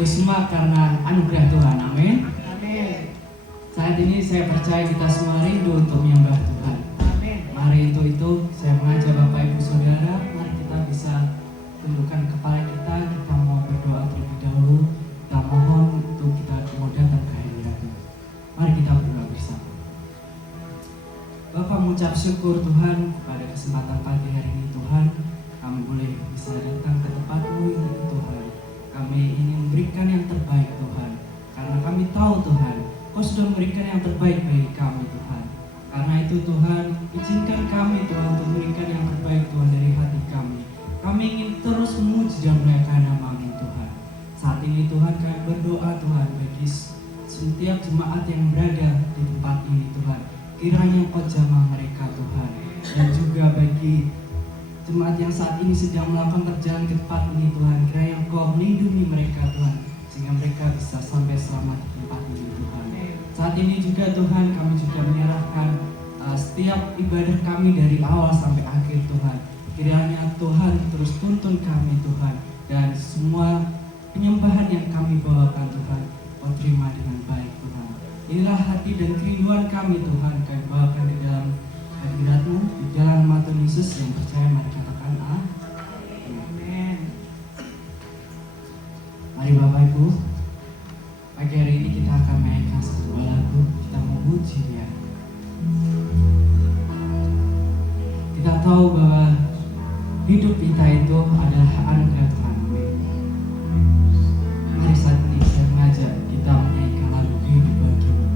Itu semua karena anugerah Tuhan. Amin. Amin. Saat ini saya percaya kita semua rindu untuk menyembah Tuhan. Amin. Mari untuk itu saya mengajak Bapak Ibu Saudara, mari kita bisa tundukkan kepala kita mau berdoa terlebih dahulu. Kita mohon untuk kita mau datang ke hadirat Tuhan. Mari kita berdoa bersama. Bapak mengucap syukur Tuhan pada kesempatan pagi hari ini Tuhan, kami boleh bisa datang ke tempat-Mu ini Tuhan. Kami ingin memberikan yang terbaik Tuhan, karena kami tahu Tuhan, Kau sudah memberikan yang terbaik bagi kami Tuhan. Karena itu Tuhan, izinkan kami Tuhan untuk memberikan yang terbaik Tuhan dari hati kami. Kami ingin terus memuji dan memuliakan nama-Mu Tuhan. Saat ini Tuhan kami berdoa Tuhan bagi setiap jemaat yang berada di tempat ini Tuhan. Kiranya Kau jamah mereka Tuhan. Dan juga bagi jemaat yang saat ini sedang melakukan perjalanan ke tempat ini Tuhan. Kiranya Kau melindungi mereka Tuhan, sehingga mereka bisa sampai selamat di tempat ini Tuhan. Saat ini juga Tuhan kami juga menyerahkan setiap ibadah kami dari awal sampai akhir Tuhan. Kiranya Tuhan terus tuntun kami Tuhan, dan semua penyembahan yang kami bawakan Tuhan Kau terima dengan baik Tuhan. Inilah hati dan kerinduan kami Tuhan, kami bawakan di dalam hadirat-Mu, di dalam nama Tuhan Yesus yang percaya. Mari katakan amin. Mari Bapak Ibu, pagi hari ini kita akan mainkan satu lagu, kita memuji Dia. Kita tahu bahwa hidup kita itu adalah anugerah Tuhan. Mari saat ini saya mengajak kita menyanyikan lagu Hidup Bagimu.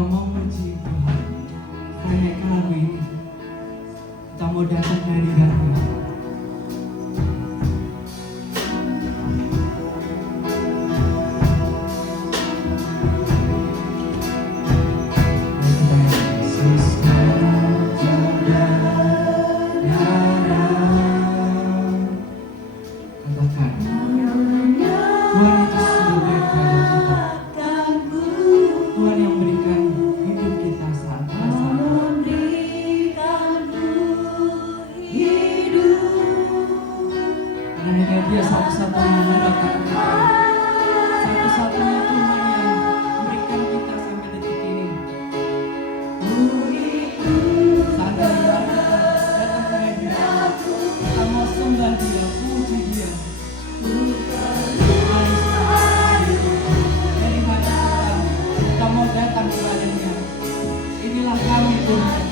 kita mau muji Tuhan. Kayak lagu ini, kita mau datang ke hadirat-Nya. Dia satu-satunya yang mendapatkan kita, satu-satunya Tuhan yang memberikan kita sampai detik ini. Saat ini kita datang ke hadirat, kita mau sembah Dia, puji Dia. Dari hati kita mau datang kepada-Nya. Inilah kami Tuhan.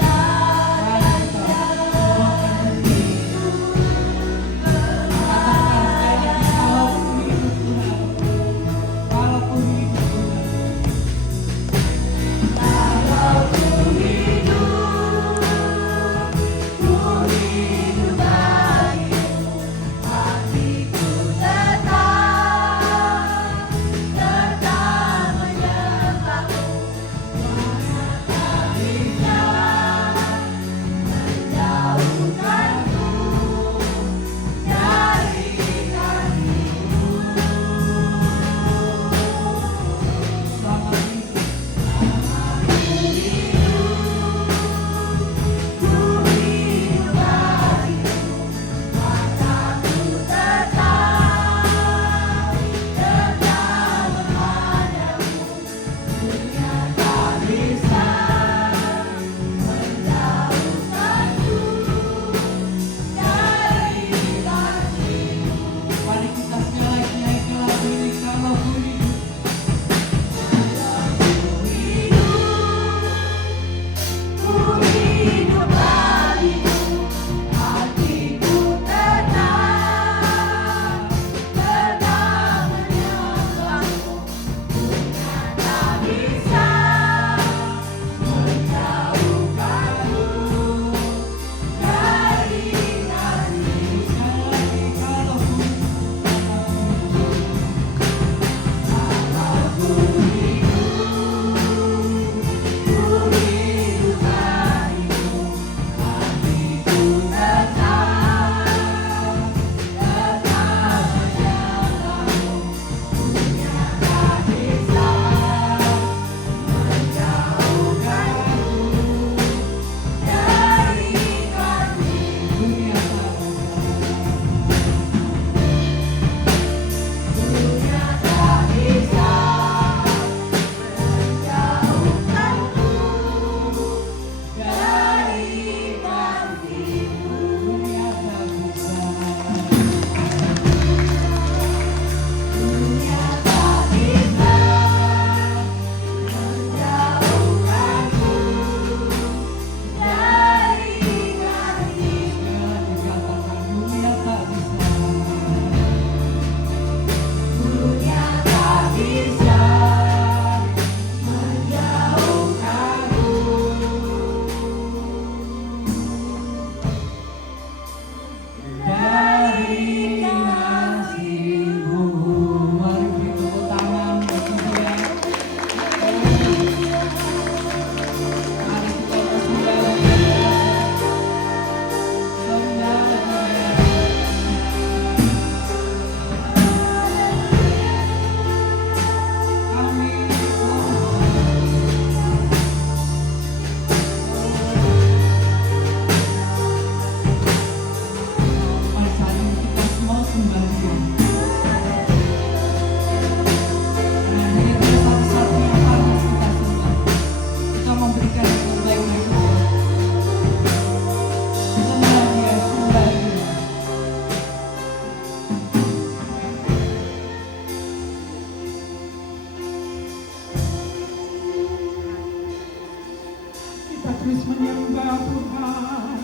terus menyembah Tuhan.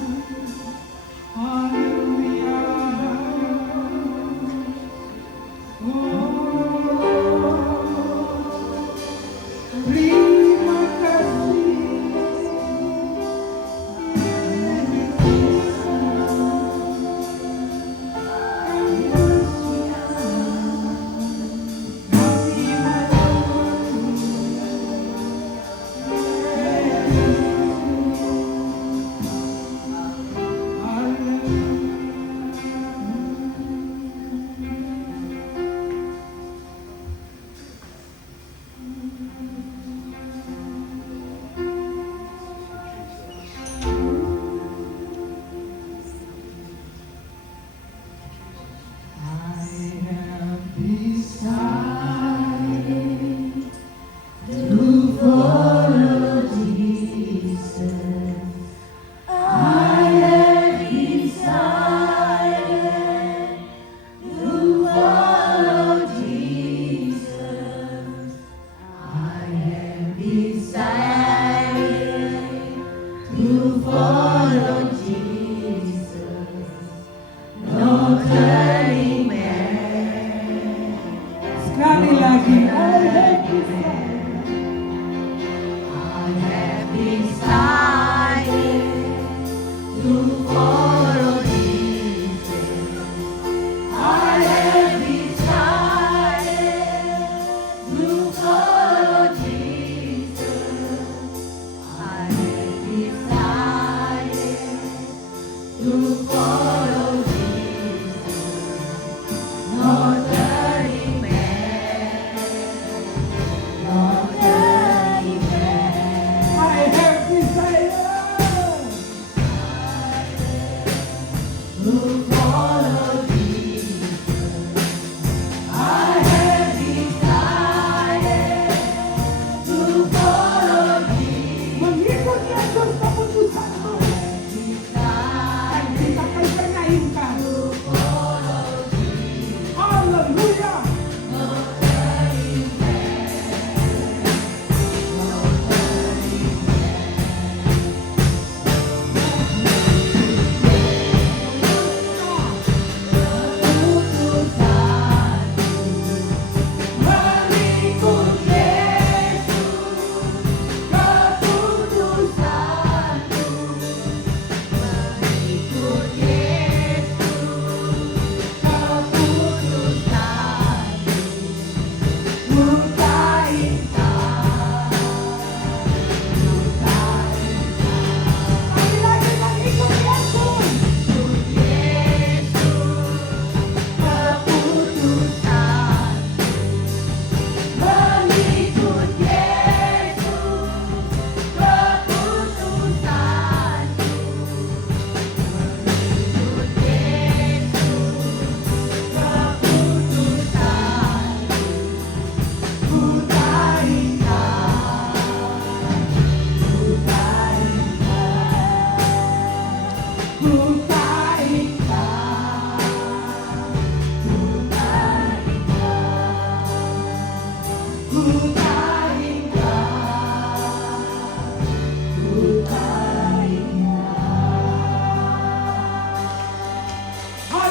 Haleluya. Oh, terima kasih.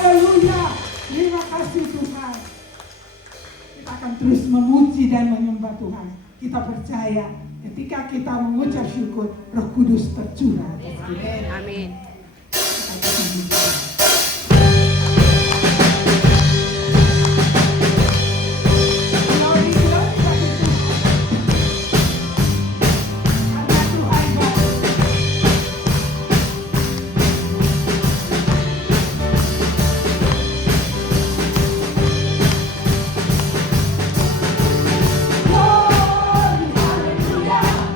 Haleluya. Terima kasih Tuhan. Kita akan terus memuji dan menyembah Tuhan. Kita percaya ketika kita mengucap syukur, Roh Kudus tercurah. Amin. Amin. Glory, hallelujah.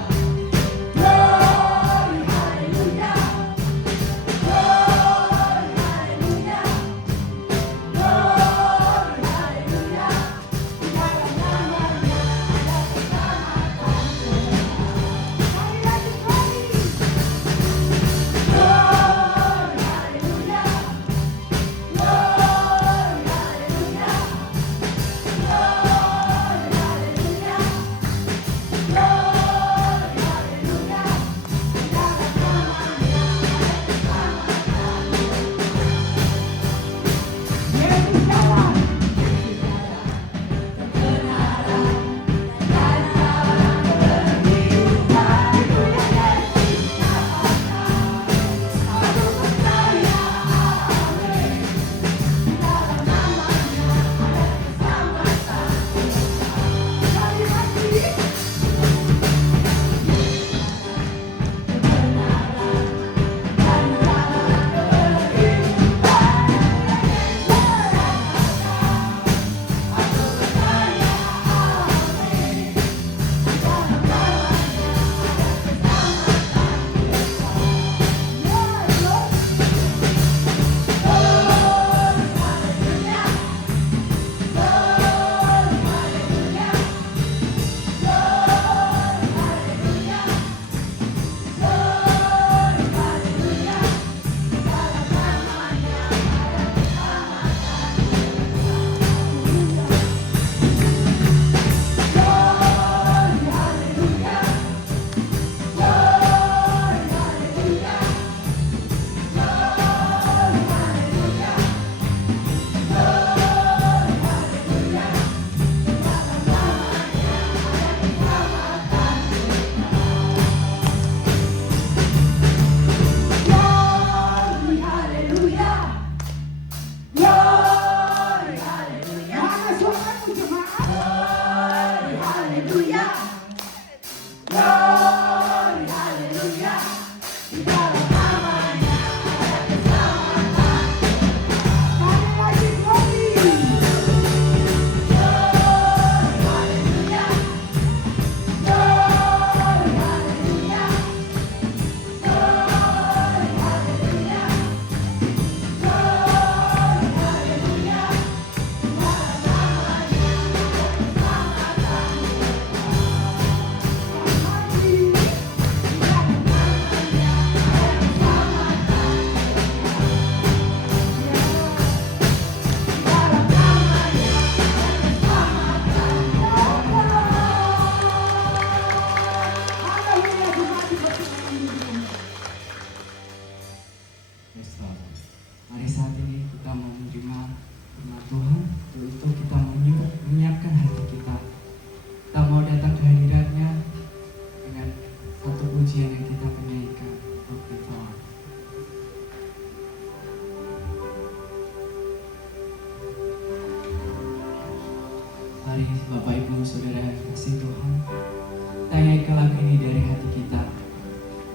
bulan ini dari hati kita.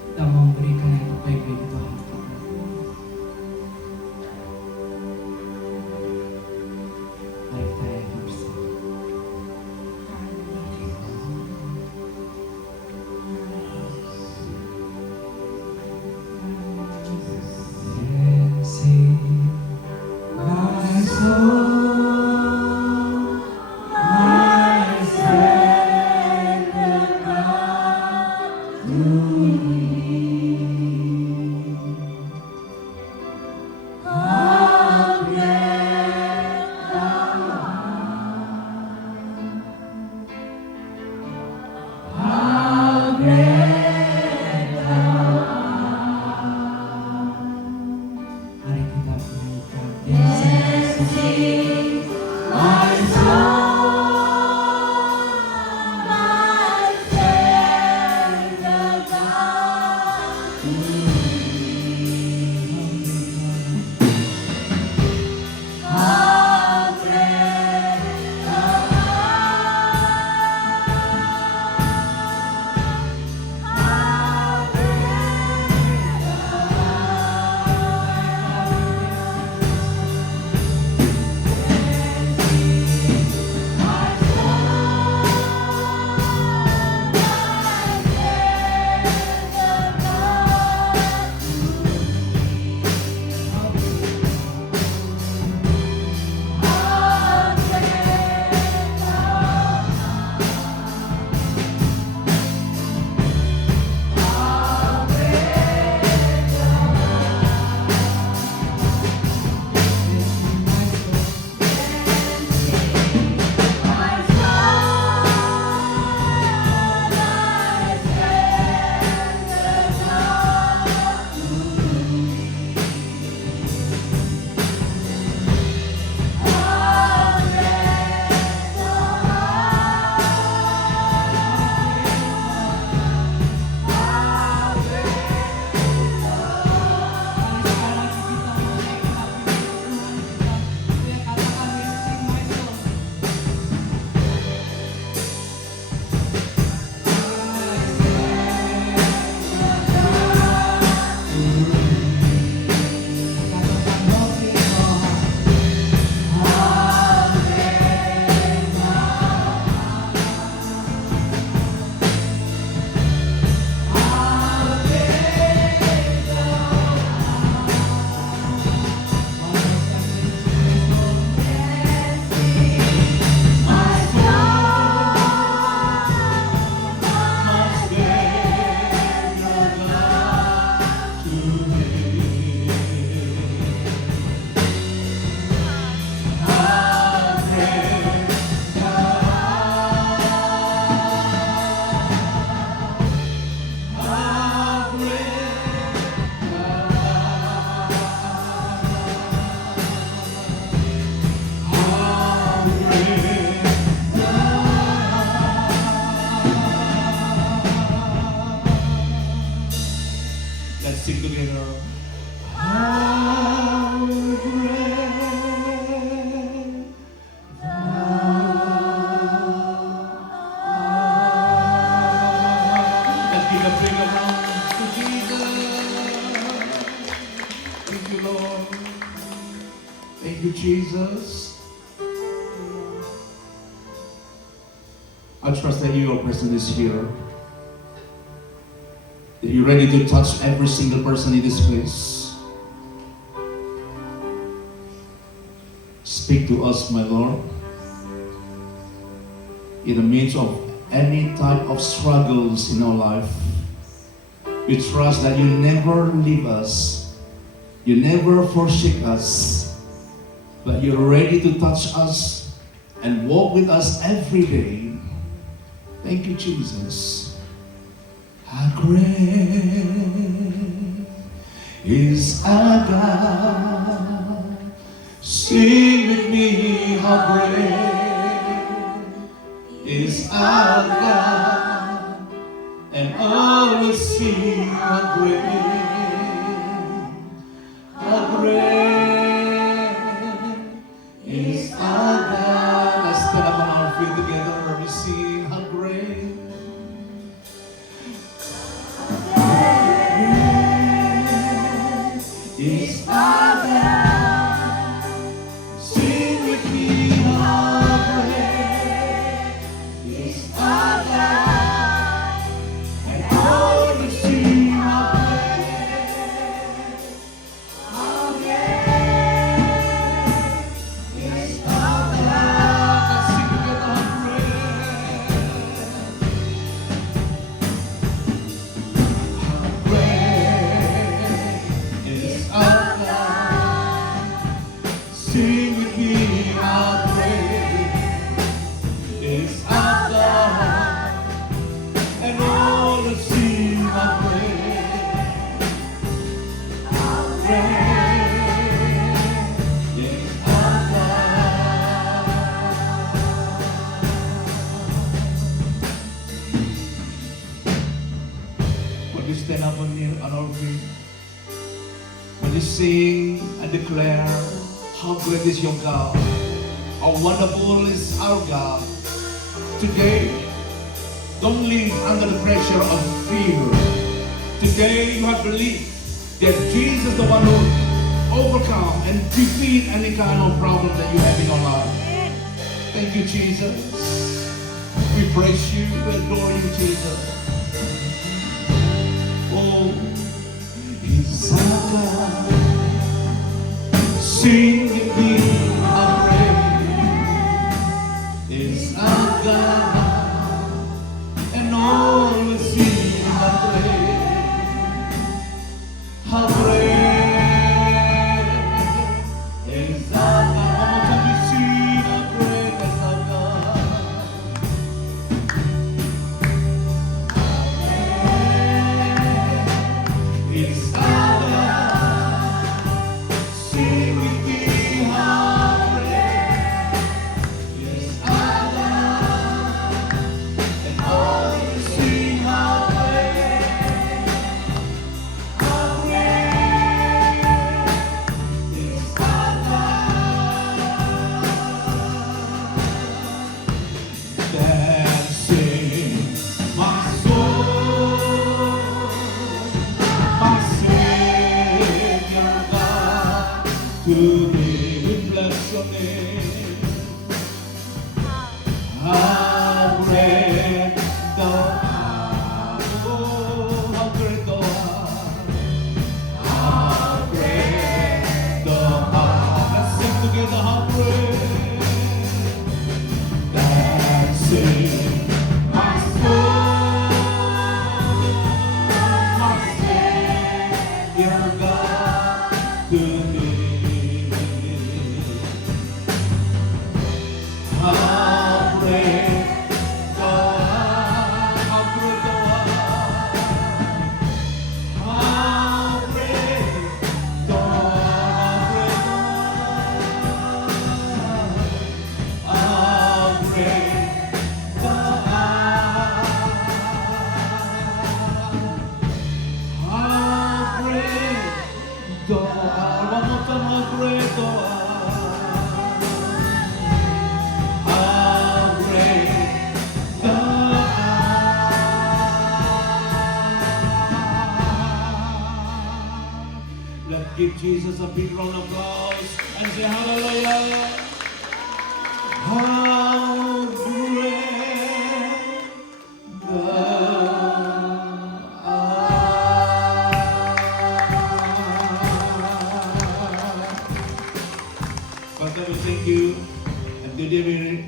Kita mau memberikan yang terbaik bagi Tuhan. Mari kita nyanyi bersama. Mari kita menyanyikan Let's sing together. How great thou art. Let's give a big applause to Jesus. Thank you, Lord. Thank you, Jesus. I trust that your presence is here. That you're ready to touch every single person in this place. Speak to us, my Lord. In the midst of any type of struggles in our life, we trust that you never leave us. You never forsake us. But you're ready to touch us and walk with us every day. Thank you, Jesus. How great is our God. Sing with me, how great is our God. And all will sing how great is our God. Let's stand up on our feet together. We sing how great Would you stand up on our feet? Would you sing and declare how great is your God? How wonderful is our God. Today, don't live under the pressure of fear. Today, you have believed that Jesus is the one who overcome and defeat any kind of problem that you have in your life. Thank you, Jesus. We praise you, we adore you, Jesus. Oh, He's our God. Sing with me, I pray. He's our God, and always sing, I pray. How great is our God. One more time we sing, how great is our God. Is our God. Sing with me, how great is our God. And always sing, how great, how great is our God. Dancing, my soul, my Savior God, to thee we bless your name. How great thou art, oh, how great thou art, how great thou art. Let's sing together, how great. Dancing, my soul, my Savior God, to thee. How great thou art, how great thou art, how great thou art, how great thou art, how great thou art. One more time, how great thou art. How great thou art. Let's give Jesus a big round of applause and say hallelujah. How great thou art. Father, we thank you. And today we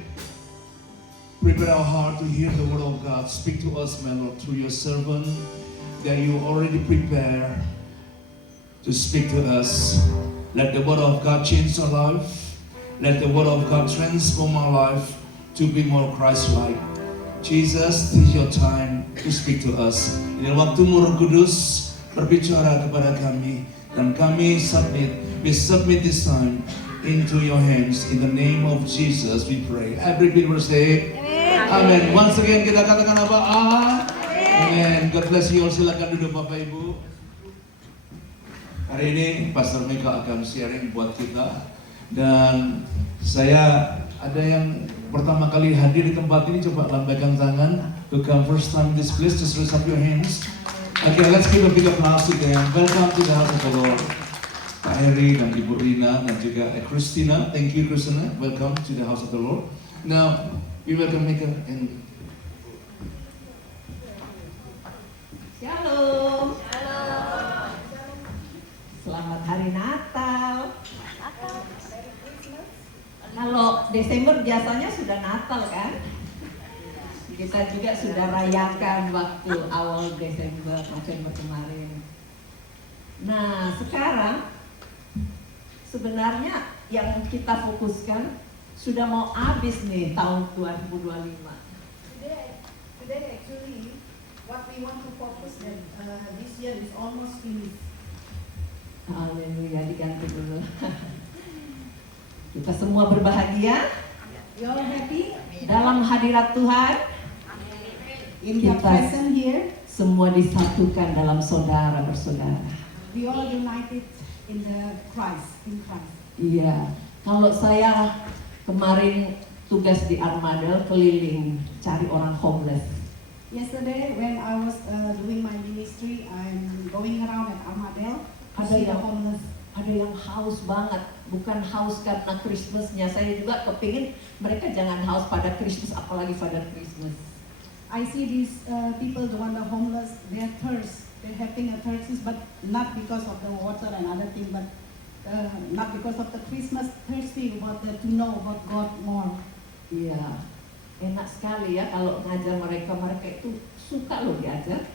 prepare our heart to hear the word of God. Speak to us, my Lord, through your servant that you already prepare to speak to us. Let the word of God change our life. Let the word of God transform our life to be more Christ-like. Jesus, this is your time to speak to us. Ini waktu Roh Kudus berbicara kepada kami dan kami we submit this time into your hands. In the name of Jesus we pray. Every believer say Amen. Once again kita katakan apa? Amen. God bless you all. Silakan duduk Bapak Ibu. Hari ini Pastor Mika akan sharing buat kita. Dan saya ada yang pertama kali hadir di tempat ini, coba lambaikan tangan. To come first time in this place, just raise up your hands. Okay, let's give a big applause to them. Welcome to the house of the Lord. Pak Heri dan Ibu Rina dan juga Christina. Thank you, Christina. Welcome to the house of the Lord. Now, we welcome Mika and Shalom. Selamat hari Natal. Kalau Desember biasanya sudah Natal kan? Kita juga sudah rayakan waktu awal Desember, November kemarin. Nah, sekarang sebenarnya yang kita fokuskan sudah mau habis nih tahun 2025. Today actually what we want to focus on this year is almost finished. Haleluya, diganti dulu. Kita semua berbahagia You all happy? dalam hadirat Tuhan. In the Kita- present here. semua disatukan dalam saudara bersaudara. We all united in Christ. Iya, kalau saya kemarin tugas di Armadale keliling cari orang homeless. Yesterday, when I was doing my ministry, I'm going around at Armadale to Ada see the yang- homeless. Ada yang haus banget, bukan haus karena Christmasnya. Saya juga kepingin mereka jangan haus pada Christmas, apalagi pada Christmas. I see these people, the one the homeless, they're thirst. They're having a thirst, but not because of the water and other thing, but not because of the Christmas thirsty, but to know about God more. Iya, enak sekali ya kalau ngajar mereka itu suka loh diajar.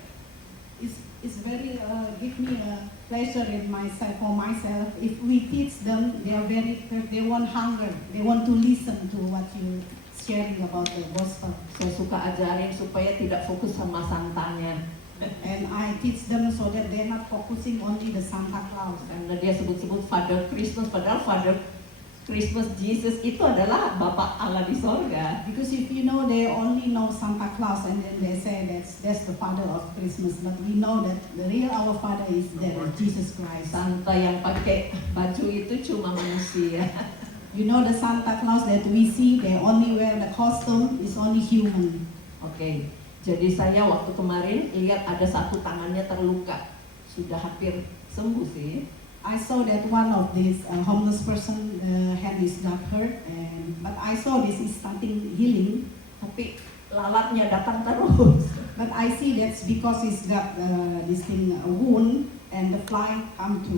It's very give me a pleasure in myself for myself. If we teach them, they want hunger. They want to listen to what you sharing about the gospel. Saya suka ajarin supaya tidak fokus sama santanya. And I teach them so that they're not focusing only the Santa Claus. Karena dia sebut-sebut Father Christmas, padahal Father Christmas Jesus itu adalah Bapak Allah di sorga. Because if you know, they only know Santa Claus, and then they say that's the father of Christmas. But we know that the real our father is there, Jesus Christ. Santa yang pakai baju itu cuma manusia. You know, the Santa Claus that we see, they only wear the costume is only human. Oke, jadi saya waktu kemarin lihat ada satu tangannya terluka, sudah hampir sembuh sih. I saw that one of these homeless person hand is got hurt, but I saw this is starting healing. Tapi lalatnya datang terus. But I see that's because he's got this thing a wound, and the fly come to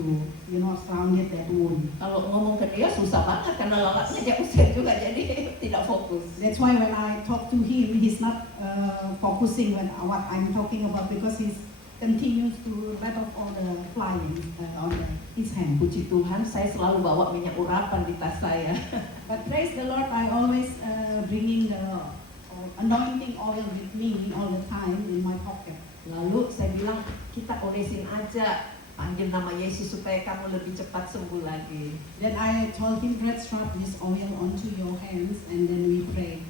surrounded that wound. Kalau ngomong ke dia susah banget karena lalatnya dia usir juga, jadi tidak fokus. That's why when I talk to him, he's not focusing on what I'm talking about, because he's continues to let off all the flying on his hand. Puji Tuhan, saya selalu bawa minyak urapan di tas saya. But praise the Lord, I always bringing the anointing oil with me all the time in my pocket. Lalu saya bilang, kita olesin aja, panggil nama Yesus supaya kamu lebih cepat sembuh lagi. Then I told him, let's rub this oil onto your hands, and then we pray.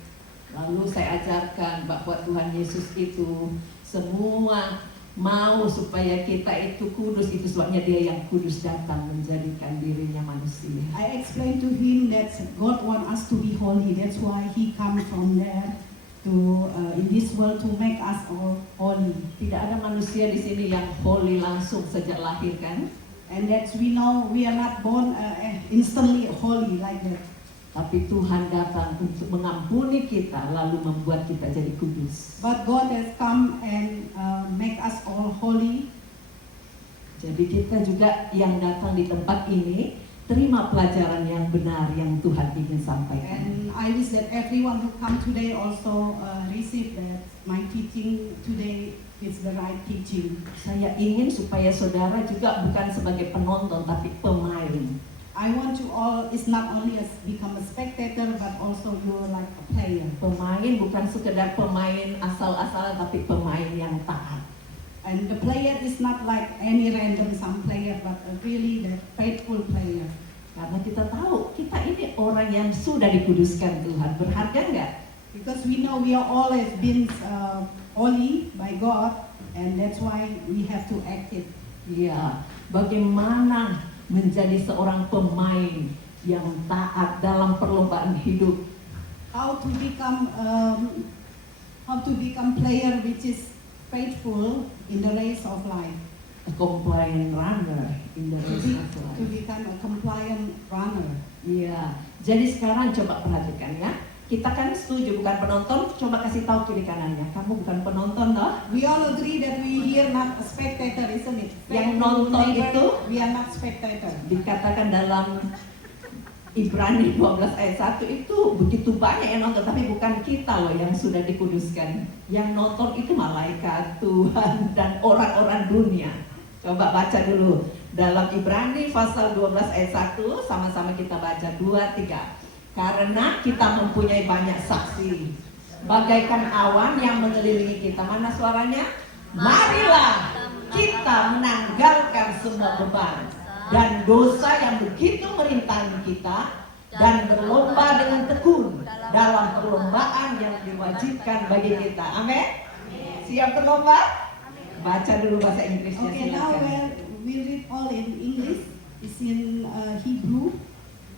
Lalu saya ajarkan bahwa Tuhan Yesus itu semua mau supaya kita itu kudus, itu sebabnya dia yang kudus datang menjadikan dirinya manusia. I explained to him that God wants us to be holy. That's why he comes from there to in this world to make us all holy. Tidak ada manusia di sini yang holy langsung sejak lahir kan? And that we know we are not born instantly holy like that. Tapi Tuhan datang untuk mengampuni kita lalu membuat kita jadi kudus. But God has come and make us all holy. Jadi kita juga yang datang di tempat ini terima pelajaran yang benar yang Tuhan ingin sampaikan. And I wish that everyone who come today also receive that my teaching today is the right teaching. Saya ingin supaya saudara juga bukan sebagai penonton tapi pemain. I want you all is not only become a spectator, but also you're like a player. Pemain bukan sekedar pemain asal-asalan tapi pemain yang taat. And the player is not like any random some player, but really the faithful player. Karena kita tahu kita ini orang yang sudah dikuduskan Tuhan, berharga nggak? Because we know we are always been holy by God, and that's why we have to act it. Iya, bagaimana menjadi seorang pemain yang taat dalam perlombaan hidup. How to become player which is faithful in the race of life. A compliant runner in the race of To life. become a compliant runner. Iya, jadi sekarang coba perhatikan ya. Kita kan setuju bukan penonton, coba kasih tahu kiri kanannya. Kamu bukan penonton toh? We all agree that we here not a spectator, isn't it? Yang Faithful nonton neighbor, itu we are not spectator. Dikatakan dalam Ibrani 12 ayat 1 itu begitu banyak yang nonton, tapi bukan kita loh yang sudah dikuduskan. Yang nonton itu malaikat, Tuhan, dan orang-orang dunia. Coba baca dulu dalam Ibrani pasal 12 ayat 1, sama-sama kita baca 2, 3. Karena kita mempunyai banyak saksi, bagaikan awan yang mengelilingi kita. Mana suaranya? Marilah kita menanggalkan semua beban dan dosa yang begitu merintangi kita, dan berlomba dengan tekun dalam perlombaan yang diwajibkan bagi kita. Amin. Siap berlomba? Baca dulu bahasa Inggrisnya, Okay, now silakan. we read all in English. It's in Hebrew,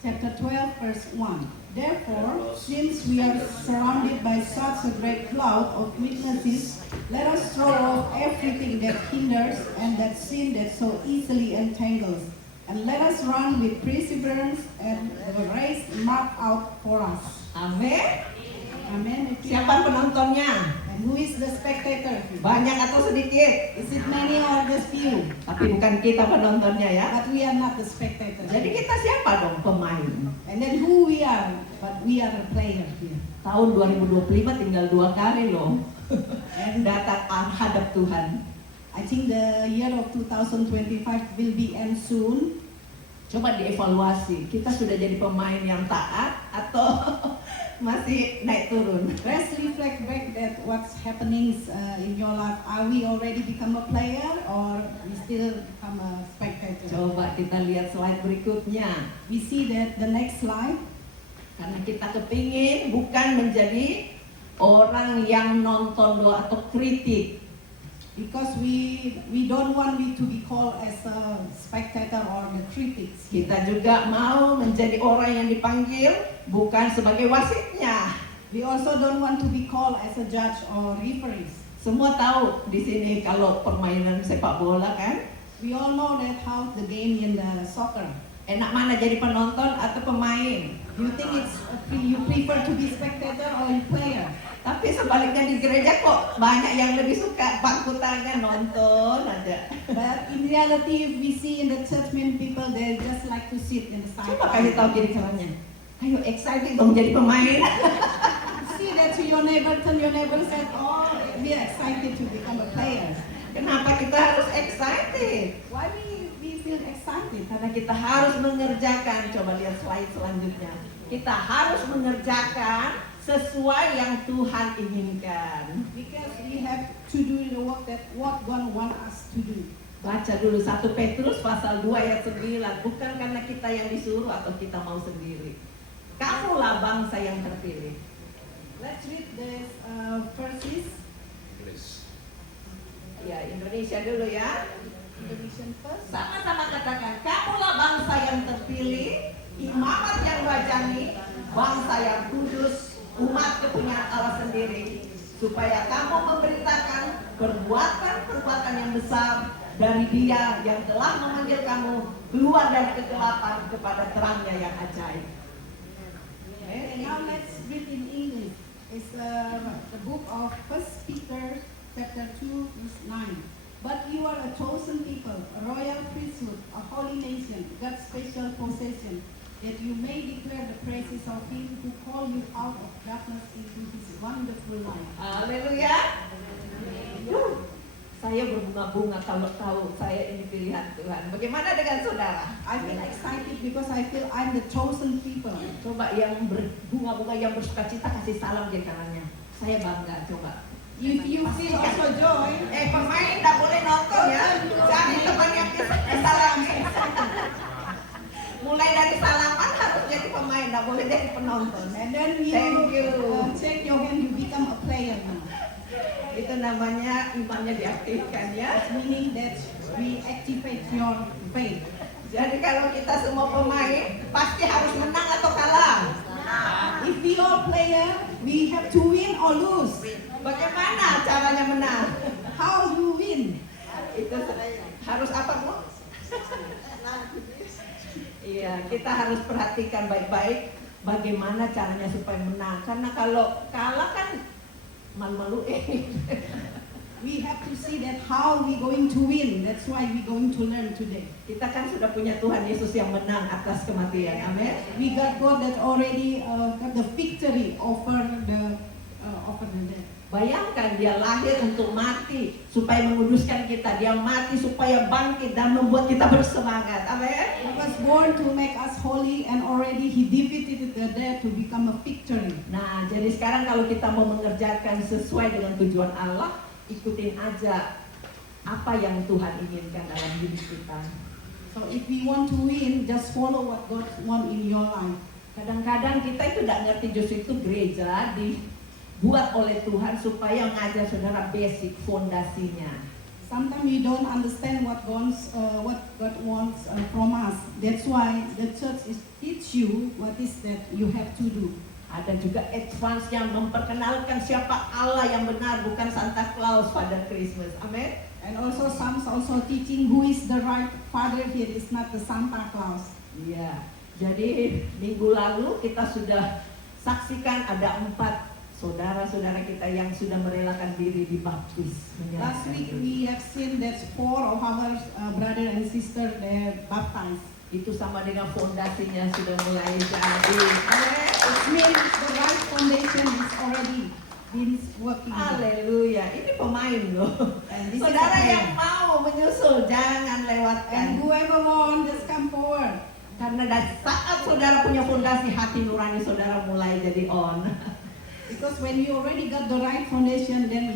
chapter 12, verse 1. Therefore, since we are surrounded by such a great cloud of witnesses, let us throw off everything that hinders and that sin that so easily entangles, and let us run with perseverance and the race marked out for us. Amin. Amen. Siapa penontonnya? And who is the spectator? Banyak atau sedikit? Is it many or just few? Tapi bukan kita penontonnya ya. But we are not the spectators. Jadi kita siapa dong pemain? And then who we are? But we are the player here. Tahun 2025 tinggal 2 kali loh. Datang hadap Tuhan. I think the year of 2025 will be end soon. Coba dievaluasi, kita sudah jadi pemain yang taat atau masih naik turun? Let's reflect back that what's happening in your life. Are we already become a player or we still become a spectator? Coba kita lihat slide berikutnya. We see that the next slide. Karena kita kepingin bukan menjadi orang yang nonton doa atau kritik. Because we don't want we to be called as a spectator or the critics. Kita juga mau menjadi orang yang dipanggil bukan sebagai wasitnya. We also don't want to be called as a judge or referees. Semua tahu di sini kalau permainan sepak bola kan, We all know that how the game in the soccer. enak mana jadi penonton atau pemain. You think you prefer to be spectator or you player? Tapi sebaliknya di gereja kok banyak yang lebih suka bangku tangan nonton aja. But in reality, if we see in the church, many people they just like to sit in the side. Coba kasih tahu kiri kanannya. Ayo excited dong jadi pemain. See that to your neighbor, tell your neighbor said, oh, we are excited to become a player. Kenapa kita harus excited? Why we feel excited? Karena kita harus mengerjakan. Coba lihat slide selanjutnya. Kita harus mengerjakan sesuai yang Tuhan inginkan. Because we have to do the work that what God want us to do. Baca dulu 1 Petrus pasal 2 ayat 9. Bukan karena kita yang disuruh atau kita mau sendiri. Kamulah bangsa yang terpilih. Let's read this verses. Ya, Indonesia dulu ya. Indonesian first. Sama-sama katakan, kamulah bangsa yang terpilih, imamat yang wajani, bangsa yang kudus, umat kepunyaan Allah sendiri, supaya kamu memberitakan perbuatan-perbuatan yang besar dari Dia yang telah memanggil kamu keluar dari kegelapan kepada terangnya yang ajaib. Okay, now let's read in English. It's the book of 1 Peter chapter 2 verse 9. But you are a chosen people, a royal priesthood, a holy nation, God's special possession, that you may declare the praises of Him who called you out of darkness into His wonderful light. Haleluya. Saya berbunga-bunga kalau tahu saya ini pilihan Tuhan. Bagaimana dengan saudara? I feel excited because I feel I'm the chosen people. Coba yang berbunga-bunga, yang bersukacita kasih salam di kanannya. Saya bangga, coba. If you feel also joy, Pemain tidak boleh nonton ya. Cari teman yang bisa salami. Mulai dari salaman harus jadi pemain, tidak boleh jadi penonton. and then Thank you. check your hand, you become a player now. Itu namanya imannya diaktifkan ya. Meaning that we activate your faith. Jadi kalau kita semua pemain, pasti harus menang atau kalah. If we all player, we have to win or lose. Bagaimana caranya menang? How you win? Itu harus apa, Bu? Iya, kita harus perhatikan baik-baik bagaimana caranya supaya menang. Karena kalau kalah kan malu-maluin. We have to see that how we going to win. That's why we going to learn today. Kita kan sudah punya Tuhan Yesus yang menang atas kematian. Amin. We got God that already got the victory over the death. Bayangkan dia lahir untuk mati supaya menguduskan kita. Dia mati supaya bangkit dan membuat kita bersemangat. Amin. He was born to make us holy and already He defeated the death to become a victory. Nah, jadi sekarang kalau kita mau mengerjakan sesuai dengan tujuan Allah, ikutin aja apa yang Tuhan inginkan dalam hidup kita. So if we want to win, just follow what God want in your life. Kadang-kadang kita itu tidak ngerti justru itu gereja dibuat oleh Tuhan supaya ngajar saudara basic fondasinya. Sometimes we don't understand what God wants from us. That's why the church is teach you what is that you have to do. Ada juga advance yang memperkenalkan siapa Allah yang benar, bukan Santa Claus pada Christmas. Amin. And also some also teaching who is the right father here is not the Santa Claus. Iya. Jadi minggu lalu kita sudah saksikan ada 4 saudara-saudara kita yang sudah merelakan diri dibaptis. Last week we have seen that 4 of our brother and sister they baptized. Itu sama dengan fondasinya sudah mulai jadi. It means the right foundation is already been working. Haleluya. Ini pemain loh. And this Saudara is a yang mau menyusul jangan And lewatkan. whoever wants, just come forward. Karena dari saat saudara punya fondasi, hati nurani saudara mulai jadi on. Because when you already got the right foundation, then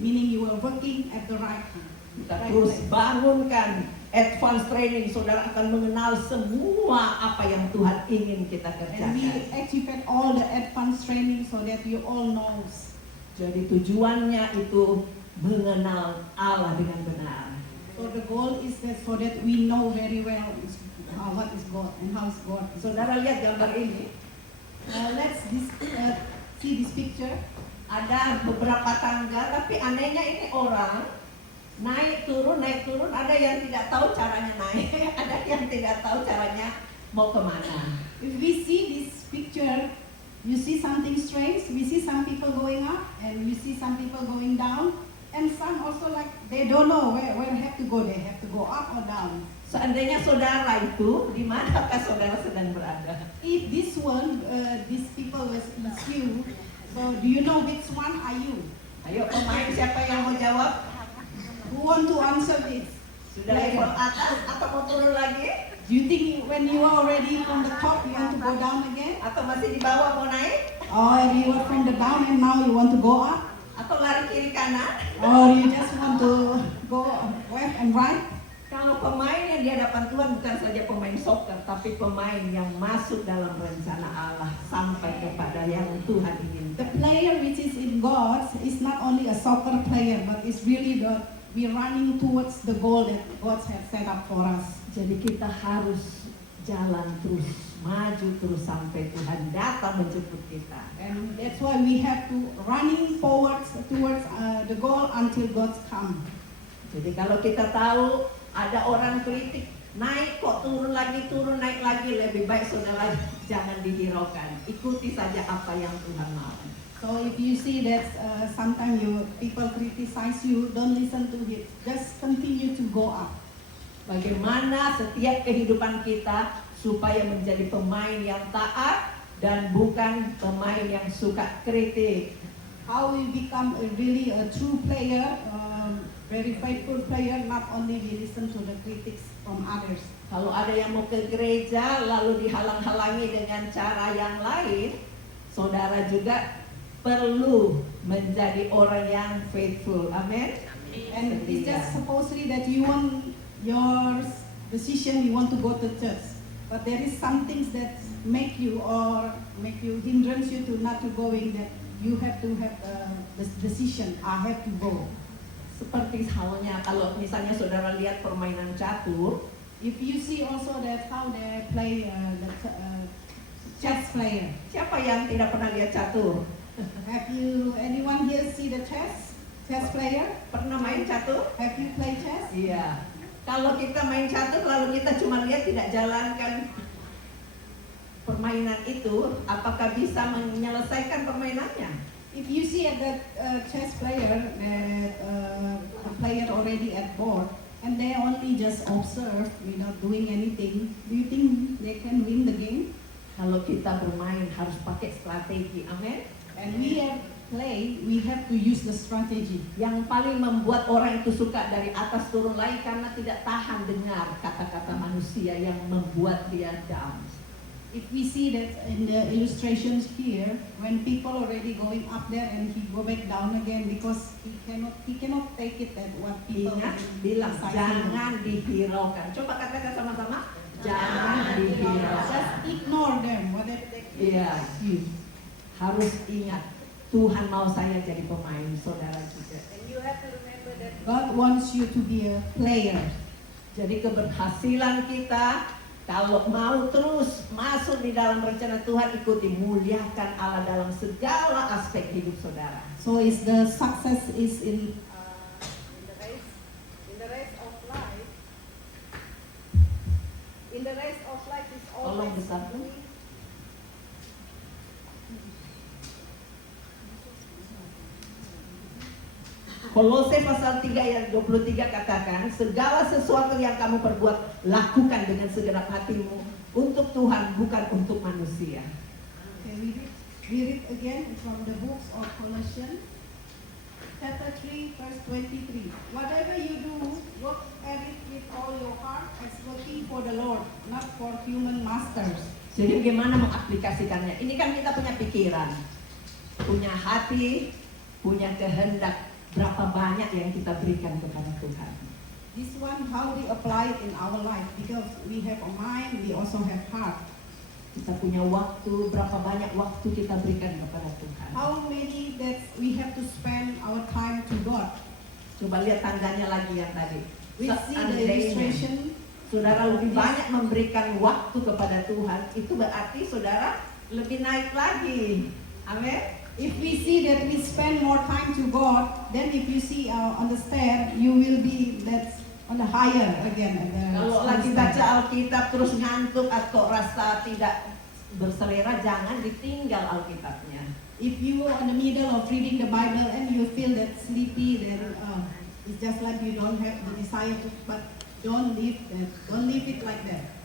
meaning you are working at the right time. Kita terus bangunkan advance training, saudara akan mengenal semua apa yang Tuhan ingin kita And we kerjakan. activate all the advanced training so that you all knows. Jadi tujuannya itu mengenal Allah dengan benar. So the goal is that so that we know very well what is God and how is God. Saudara lihat gambar ini, Let's see this picture. ada beberapa tangga, tapi anehnya ini orang naik turun, ada yang tidak tahu caranya naik, ada yang tidak tahu caranya mau kemana. If we see this picture, you see something strange. We see some people going up, and we see some people going down, and some also like they don't know where they have to go. They have to go up or down. Seandainya saudara itu, di manakah saudara sedang berada? If this one, these people is you, so do you know which one are you? Ayo pemain, siapa yang mau jawab? Who want to answer this? Sudah level atas atau mau turun lagi? Do you think when you are already from the top, you want to go down again? Atau masih di bawah mau naik? Or you are from the down and now you want to go up? Atau lari kiri kanan? Or you just want to go left and right? Kalau pemain yang di hadapan Tuhan bukan saja pemain soccer, tapi pemain yang masuk dalam rencana Allah sampai kepada yang Tuhan The inginkan. player which is in God is not only a soccer player, but it's really we're running towards the goal that God has set up for us. Jadi kita harus jalan terus, maju terus sampai Tuhan datang menjemput kita. And that's why we have to running towards the goal until God comes. Jadi kalau kita tahu ada orang kritik, naik kok turun lagi, turun naik lagi, lebih baik saudara jangan dihiraukan. Ikuti saja apa yang Tuhan mau. So if you see that sometimes people criticize you, don't listen to it. Just continue to go up. Bagaimana setiap kehidupan kita supaya menjadi pemain yang taat dan bukan pemain yang suka kritik. How we become really a true player, very faithful player, not only we listen to the critics from others. Kalau ada yang mau ke gereja lalu dihalang-halangi dengan cara yang lain, saudara juga perlu menjadi orang yang faithful. Amin. And it's just supposedly that you want your decision, you want to go to church, but there is some things that make you hindrance you to not to going, that you have to have the decision. I have to go. Seperti halnya kalau misalnya saudara lihat permainan catur, If you see also that how they play the chess player. siapa yang tidak pernah lihat catur? Have you anyone here see the chess player? Pernah main catur? Have you played chess? Iya. Kalau kita main catur lalu kita cuma lihat tidak jalankan permainan itu, apakah bisa menyelesaikan permainannya? If you see that chess player, that a player already at board, and they only just observe without doing anything, do you think they can win the game? Kalau kita bermain harus pakai strategi, amin. And we have play, we have to use the strategy. Yang paling membuat orang itu suka dari atas turun lagi karena tidak tahan dengar kata-kata manusia yang membuat dia down. If we see that in the illustrations here, when people already going up there and he go back down again because he cannot take it that what people Ingat, bilang inside him. jangan dihiraukan. Coba katakan sama-sama, jangan dihiraukan. Just ignore them, whatever they Iya, harus ingat Tuhan mau saya jadi pemain, saudara juga. And you have to remember that God wants you to be a player. Jadi keberhasilan kita, kalau mau terus masuk di dalam rencana Tuhan, ikuti muliakan Allah dalam segala aspek hidup saudara. So is the success is in the race of life. In the race of life is Tolong always disambung. Kolose pasal 3 ayat 23 katakan, segala sesuatu yang kamu perbuat, lakukan dengan segenap hatimu untuk Tuhan, bukan untuk manusia. Okay, we read again from the books of Colossians, chapter 3, verse 23. Whatever you do, work at it with all your heart as working for the Lord, not for human masters. Jadi bagaimana mengaplikasikannya? Ini kan kita punya pikiran, punya hati, punya kehendak. Berapa banyak yang kita berikan kepada Tuhan? This one, how we apply it in our life, because we have a mind, we also have heart. Kita punya waktu, berapa banyak waktu kita berikan kepada Tuhan? How many that we have to spend our time to God? Coba lihat tandanya lagi yang tadi. We see the Seandainya illustration. saudara lebih banyak memberikan waktu kepada Tuhan, itu berarti saudara lebih naik lagi. Amin. If we see that we spend more time to God, then if you see on the stair, you will be that's on the higher again. Kalau lagi baca Alkitab terus ngantuk atau rasa tidak berselera, jangan ditinggal Alkitabnya. If you are in the middle of reading the Bible and you feel that sleepy, then it's just like you don't have the desire to, but don't leave that. Don't leave it like that.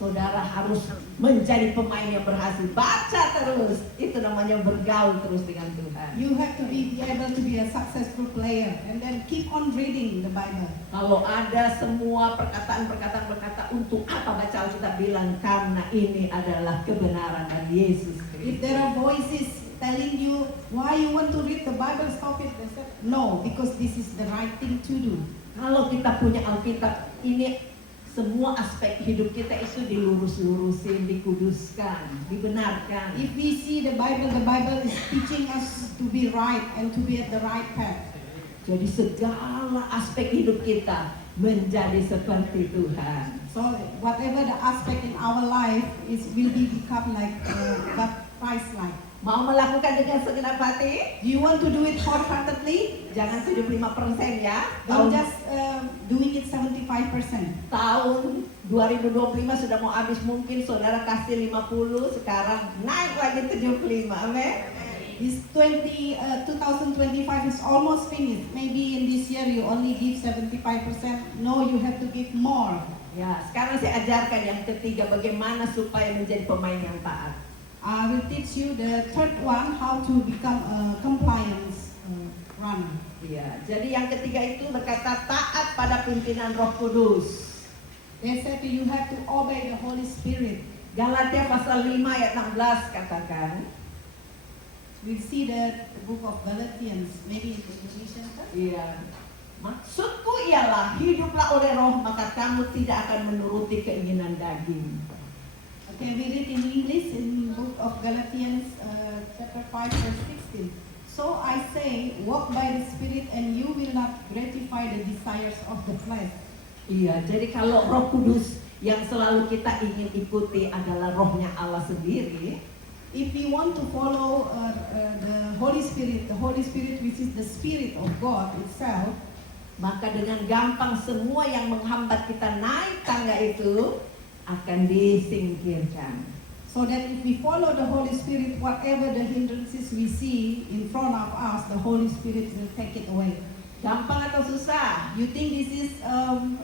Saudara harus menjadi pemain yang berhasil. Baca terus, itu namanya bergaul terus dengan Tuhan. You have to be able to be a successful player and then keep on reading the Bible. Kalau ada semua perkataan untuk apa baca Alkitab, bilang karena ini adalah kebenaran dari Yesus If Kristus. there are voices telling you why you want to read the Bible, stop it. They say, no, because this is the right thing to do. Kalau kita punya Alkitab, ini semua aspek hidup kita itu dilurus-lurusin, dikuduskan, dibenarkan. If we see the Bible is teaching us to be right and to be at the right path. Jadi segala aspek hidup kita menjadi seperti Tuhan. So whatever the aspect in our life will become like God Christ-like. Mau melakukan dengan segenap hati? Do you want to do it wholeheartedly? Jangan 75% ya. Don't just doing it 75%. Tahun 2025 sudah mau habis, mungkin saudara kasih 50, sekarang naik lagi 75. Amin. This 2025 is almost finished. Maybe in this year you only give 75%. No, you have to give more. Ya, sekarang saya ajarkan yang ketiga, bagaimana supaya menjadi pemain yang taat. I will teach you the third one, how to become a compliance runner. Iya, jadi yang ketiga itu berkata taat pada pimpinan Roh Kudus. They said you have to obey the Holy Spirit. Galatia pasal 5 ayat 16 katakan. We see the book of Galatians, maybe in Indonesia. Iya. Maksudku ialah hiduplah oleh Roh, maka kamu tidak akan menuruti keinginan daging. Okay, we read in English in book of Galatians chapter 5 verse 16. So I say, walk by the Spirit and you will not gratify the desires of the flesh. Iya, jadi kalau Roh Kudus yang selalu kita ingin ikuti adalah rohnya Allah sendiri. If we want to follow the Holy Spirit which is the Spirit of God itself, Maka dengan gampang semua yang menghambat kita naik tangga itu akan disingkirkan. so that if we follow the Holy Spirit, whatever the hindrances we see in front of us, the Holy Spirit will take it away. Gampang atau susah? You think this is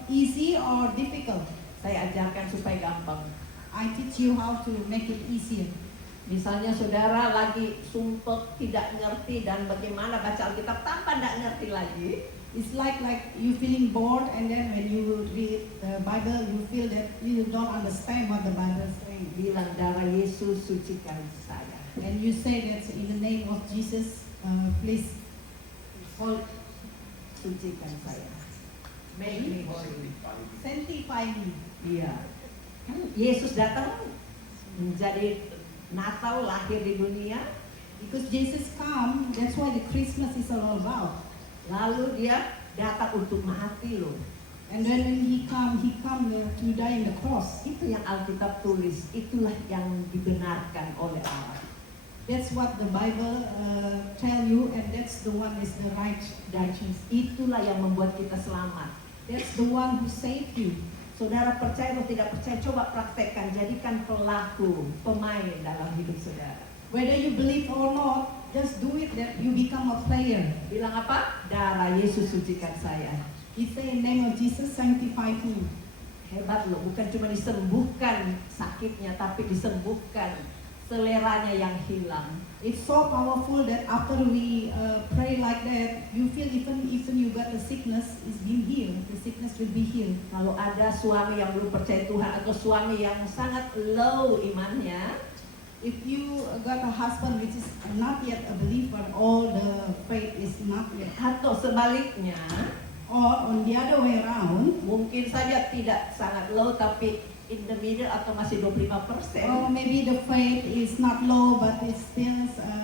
easy or difficult? Saya ajarkan supaya gampang. I teach you how to make it easier. Misalnya saudara lagi sumpek, tidak ngerti dan bagaimana baca Alkitab tanpa tidak ngerti lagi. It's like you feeling bored, and then when you read the Bible, you feel that you don't understand what the Bible is saying. Bilang darah Yesus sucikan saya. And you say that in the name of Jesus, please Sucikan saya. Make me holy. sanctify me. Iya. Kan Yesus datang menjadi Natal, lahir di dunia. Because Jesus come, that's why the Christmas is all about. Lalu dia datang untuk mati loh. And then when he come to die in the cross. Itu yang Alkitab tulis, itulah yang dibenarkan oleh Allah. That's what the Bible tell you, and that's the one is the righteous. Itulah yang membuat kita selamat. That's the one who saved you. Saudara percaya atau tidak percaya, coba praktekkan, jadikan pelaku, pemain dalam hidup saudara. Whether you believe or not, just do it that you become a player. Bilang apa? Darah Yesus sucikan saya. He say in name of Jesus, sanctify me. Hebat loh, bukan cuma disembuhkan sakitnya, tapi disembuhkan seleranya yang hilang. It's so powerful that after we pray like that, you feel even you got a sickness is being healed. The sickness will be healed. Kalau ada suami yang belum percaya Tuhan atau suami yang sangat low imannya, If you got a husband which is not yet a believer, all the faith is not yet. atau sebaliknya, Or on the other way around, mungkin saja tidak sangat low tapi in the middle atau masih 25%. or maybe the faith is not low but it's still,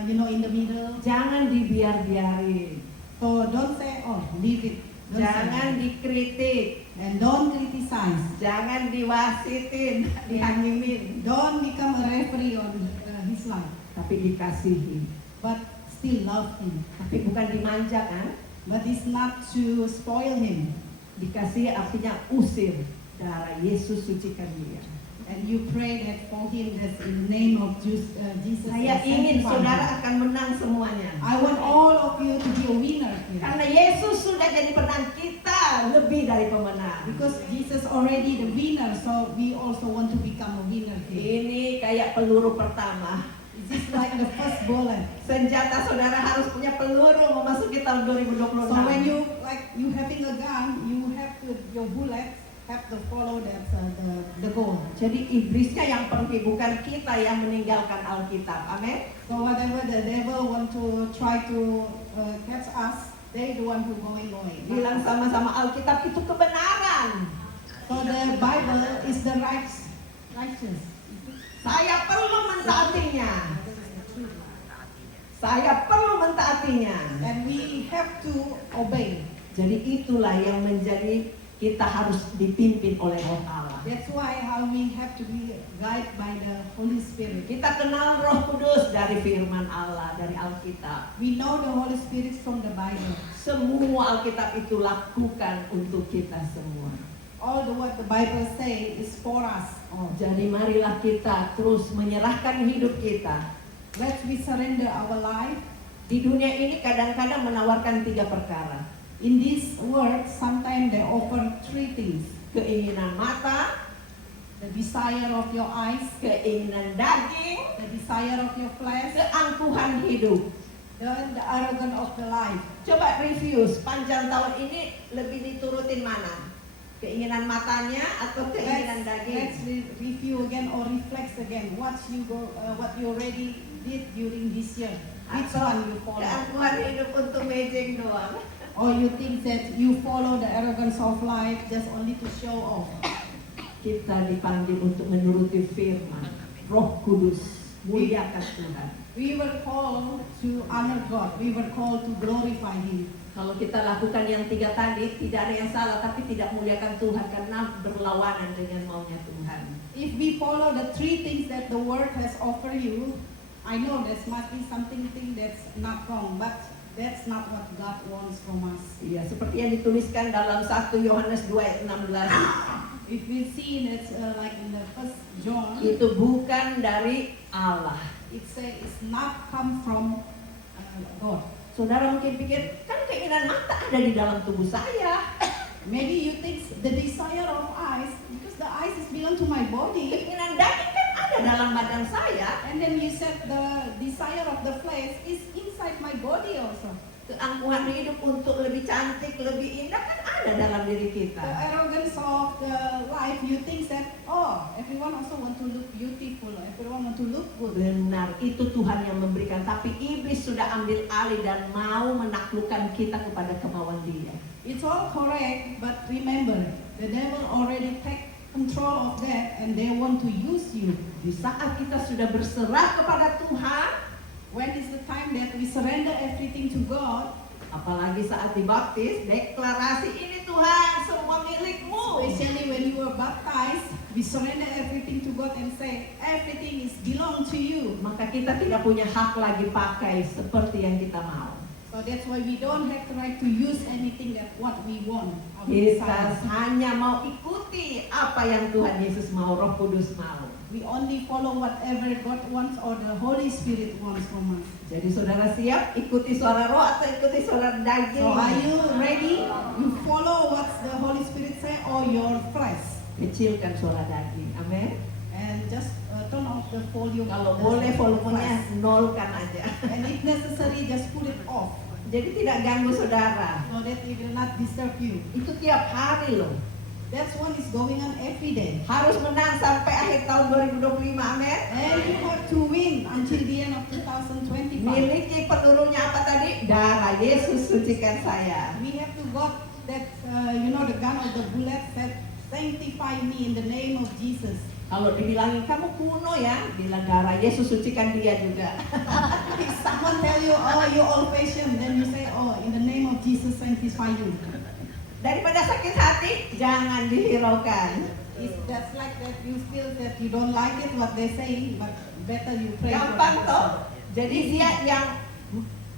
in the middle. Jangan dibiar-biarin, So don't say, oh, leave it. Don't say jangan that. dikritik, And don't criticize. jangan diwasitin, dihangimin, Don't become a referee on his life, tapi dikasihi. but still love him. Tapi bukan dimanja kan? But it's not to spoil him. Dikasihi artinya usir, darah Yesus sucikan dia. And you pray that for him, that's in the name of Jesus. Saya and ingin sanctify saudara him. akan menang semuanya. I want all of you to be a winner here. Karena Yesus sudah jadi pemenang, kita lebih dari pemenang. Because Jesus already the winner, so we also want to become a winner here. Ini kayak peluru pertama. It's just like the first bullet. Senjata saudara harus punya peluru memasuki tahun 2026. So when you having a gun, you have to your bullets have to follow that the goal. Jadi iblisnya yang pergi, bukan kita yang meninggalkan Alkitab. Amin. So whatever the devil want to try to catch us, they the one who going away. Bilang sama-sama, Alkitab itu kebenaran. So the Bible is the righteous. Saya perlu mentaatinya. Saya perlu mentaatinya. And we have to obey. Jadi itulah yang menjadi kita harus dipimpin oleh Roh Allah. That's why how we have to be guided by the Holy Spirit. Kita kenal Roh Kudus dari firman Allah, dari Alkitab. We know the Holy Spirit from the Bible. Semua Alkitab itu lakukan untuk kita semua. All what the Bible say is for us. Jadi marilah kita terus menyerahkan hidup kita. Let's we surrender our life. Di dunia ini kadang-kadang menawarkan 3 perkara. In this world, sometimes they offer 3 things. Keinginan mata, The desire of your eyes, keinginan daging, the desire of your flesh, keangkuhan hidup. the arrogance of the life. Coba review sepanjang tahun ini lebih diturutin mana? Keinginan matanya atau keinginan Let's daging? review again or reflect again what you already did during this year. Which Atau one you follow? keangkuhan hidup untuk mejeng doang? Or you think that you follow the arrogance of life just only to show off? Kita dipanggil untuk menuruti firman. Roh Kudus, muliakan Tuhan. We were called to honor God. We were called to glorify Him. Kalau kita lakukan yang 3 tadi, tidak ada yang salah, tapi tidak muliakan Tuhan karena berlawanan dengan maunya Tuhan. If we follow the 3 things that the Word has offered you, I know there must be something that's not wrong, but that's not what God wants from us. Iya, seperti yang dituliskan dalam 1 Yohanes 2 ayat 16. If we see that like in the 1 John, Itu bukan dari Allah. it says it's not come from God. Saudara mungkin pikir, kan keinginan mata ada di dalam tubuh saya. Maybe you think the desire of eyes, because the eyes is belong to my body, Keinginan daging kan ada dalam badan saya. and then you said the desire of the flesh is inside my body also. Keangkuhan hidup untuk lebih cantik, lebih indah kan ada dalam diri The kita. arrogance of the life, you think that, everyone also want to look beautiful, everyone want to look good. Benar, itu Tuhan yang memberikan. Tapi iblis sudah ambil alih dan mau menaklukkan kita kepada kemauan dia. It's all correct, but remember, the devil already take control of that and they want to use you. Di saat kita sudah berserah kepada Tuhan, when is the time that we surrender everything to God, Apalagi saat dibaptis, deklarasi ini Tuhan semua milikmu. especially when you were baptized, we surrender everything to God and say, everything is belong to you. Maka kita tidak punya hak lagi pakai seperti yang kita mau. So that's why we don't have the right to use anything that what we want. Our Kita desires. hanya mau ikuti apa yang Tuhan Yesus mau, Roh Kudus mau. We only follow whatever God wants or the Holy Spirit wants from us. Jadi saudara siap ikuti suara roh atau ikuti suara daging? So are you ready? You follow what the Holy Spirit say or your flesh? Kecilkan suara daging, amin. And just turn off the volume. Kalau of boleh the volumenya flesh. nolkan aja. And if necessary, just put it off Jadi tidak ganggu saudara. so that it will not disturb you. Itu tiap hari loh. That's what is going on every day. Harus menang sampai akhir tahun 2025, amin. And you have to win until the end of 2025. Miliki pelurunya apa tadi? Darah Yesus sucikan saya. We have to got that, the gun of the bullet that sanctify me in the name of Jesus. Kalau dibilangin kamu kuno ya, bilang darah Yesus sucikan dia juga. If someone tell you, oh, you're old fashioned, then you say, oh, in the name of Jesus, sanctify you. Daripada sakit hati, jangan dihiraukan. It's just like that you feel that you don't like it what they say, but better you pray. for Gampang that toh. person. Jadi dia yang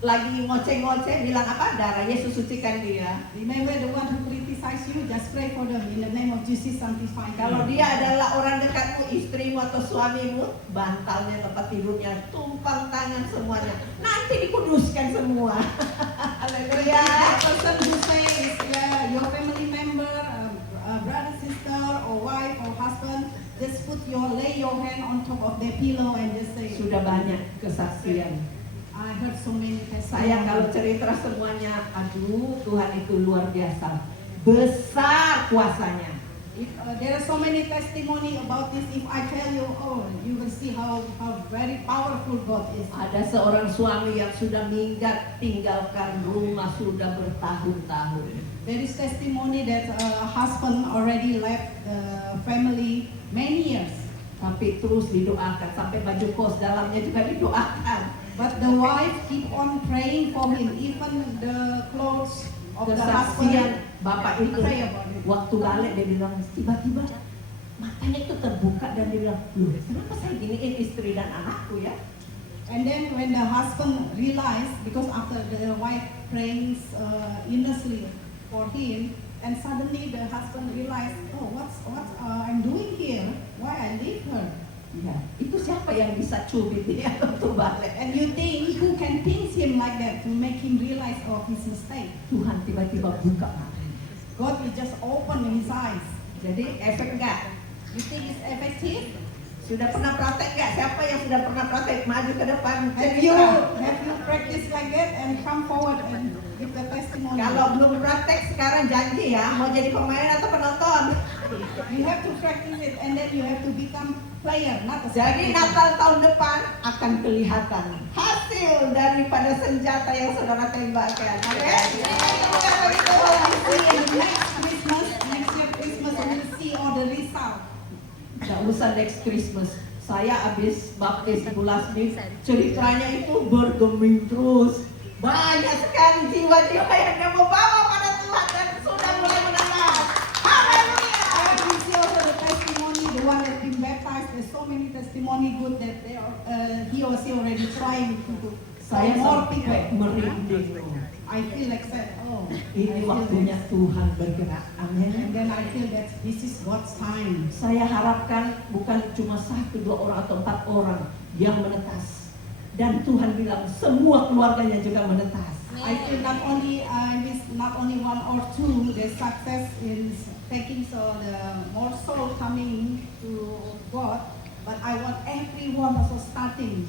lagi ngoceh-ngoceh bilang apa? Darah Yesus sucikan dia. Remember the one who criticize you, just pray for them in the name of Jesus, sanctify them. Kalau dia adalah orang dekatmu, istrimu atau suamimu, bantalnya, tempat tidurnya, tumpang tangan semuanya. Nanti dikuduskan semua. Haleluya. The person who say is your family member, brother, sister, or wife, or husband, just lay your hand on top of their pillow and just say, Sudah banyak kesaksian. I heard so many Saya kalau testimonies. cerita semuanya, aduh Tuhan itu luar biasa. Besar kuasanya. There are so many testimony about this. If I tell you, oh, you will see how very powerful God is. Ada seorang suami yang sudah minggat tinggalkan rumah sudah bertahun-tahun. There is testimony that a husband already left the family many years, Tapi terus didoakan sampai baju kos dalamnya juga didoakan. but the wife keep on praying for him. Even the clothes of the Kesaksian husband, bapak itu pray about it. waktu balik dia bilang tiba-tiba matanya itu terbuka dan dia bilang, loh kenapa saya giniin istri dan anakku ya? And then when the husband realized, because after the wife praying earnestly for him, and suddenly the husband realized, oh, what I'm doing here? Why I leave her? Ya, itu siapa yang bisa cubit dia untuk balik? And you think who can pinch him like that to make him realize of his mistake? Tuhan tiba-tiba buka matanya. God will just open his eyes. Jadi efek nggak? You think it's effective? Sudah pernah praktek nggak? Siapa yang sudah pernah praktek? Maju ke depan. Have you practiced like that and come forward and give the testimony? Kalau belum praktek sekarang janji ya, mau jadi pemain atau penonton. You have to practice it and then you have to become player, not a Jadi spectator. Natal tahun depan akan kelihatan hasil daripada senjata yang saudara tembakkan. Oke? See, in the next year Christmas, you will see all the result. Gak usah next Christmas. Saya habis baptis Ibu Lasmi, ceritanya itu bergeming terus. Banyak sekali jiwa-jiwa yang mau bawa pada Tuhan dan sudah mulai menang. Haleluya. And we see also the testimony, the one that been baptized. There's so many testimony good that they are, he or she already trying to Saya more sampai people. merinding. I feel like said, oh, Ini I feel waktunya this. Tuhan bergerak. Amin. And then I feel that this is God's time. Saya harapkan bukan cuma 1, 2 orang atau 4 orang yang menetas. Dan Tuhan bilang semua keluarganya juga menetas. I feel not only one or two the success in taking so the more soul coming to God, but I want everyone also starting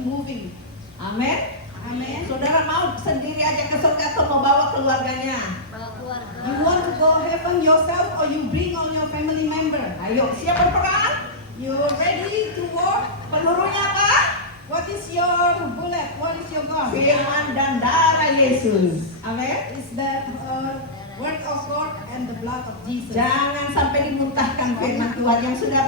moving. Amin. Amen. Saudara mau sendiri aja ke surga atau mau bawa keluarganya? You want to go heaven yourself or you bring on your family member? Ayo, siap berperang? You ready to war? Pelurunya apa? What is your bullet? What is your gun? Firman dan darah Yesus. Amin. It's the word of God and the blood of Jesus. Jangan sampai dimuntahkan firman Tuhan yang sudah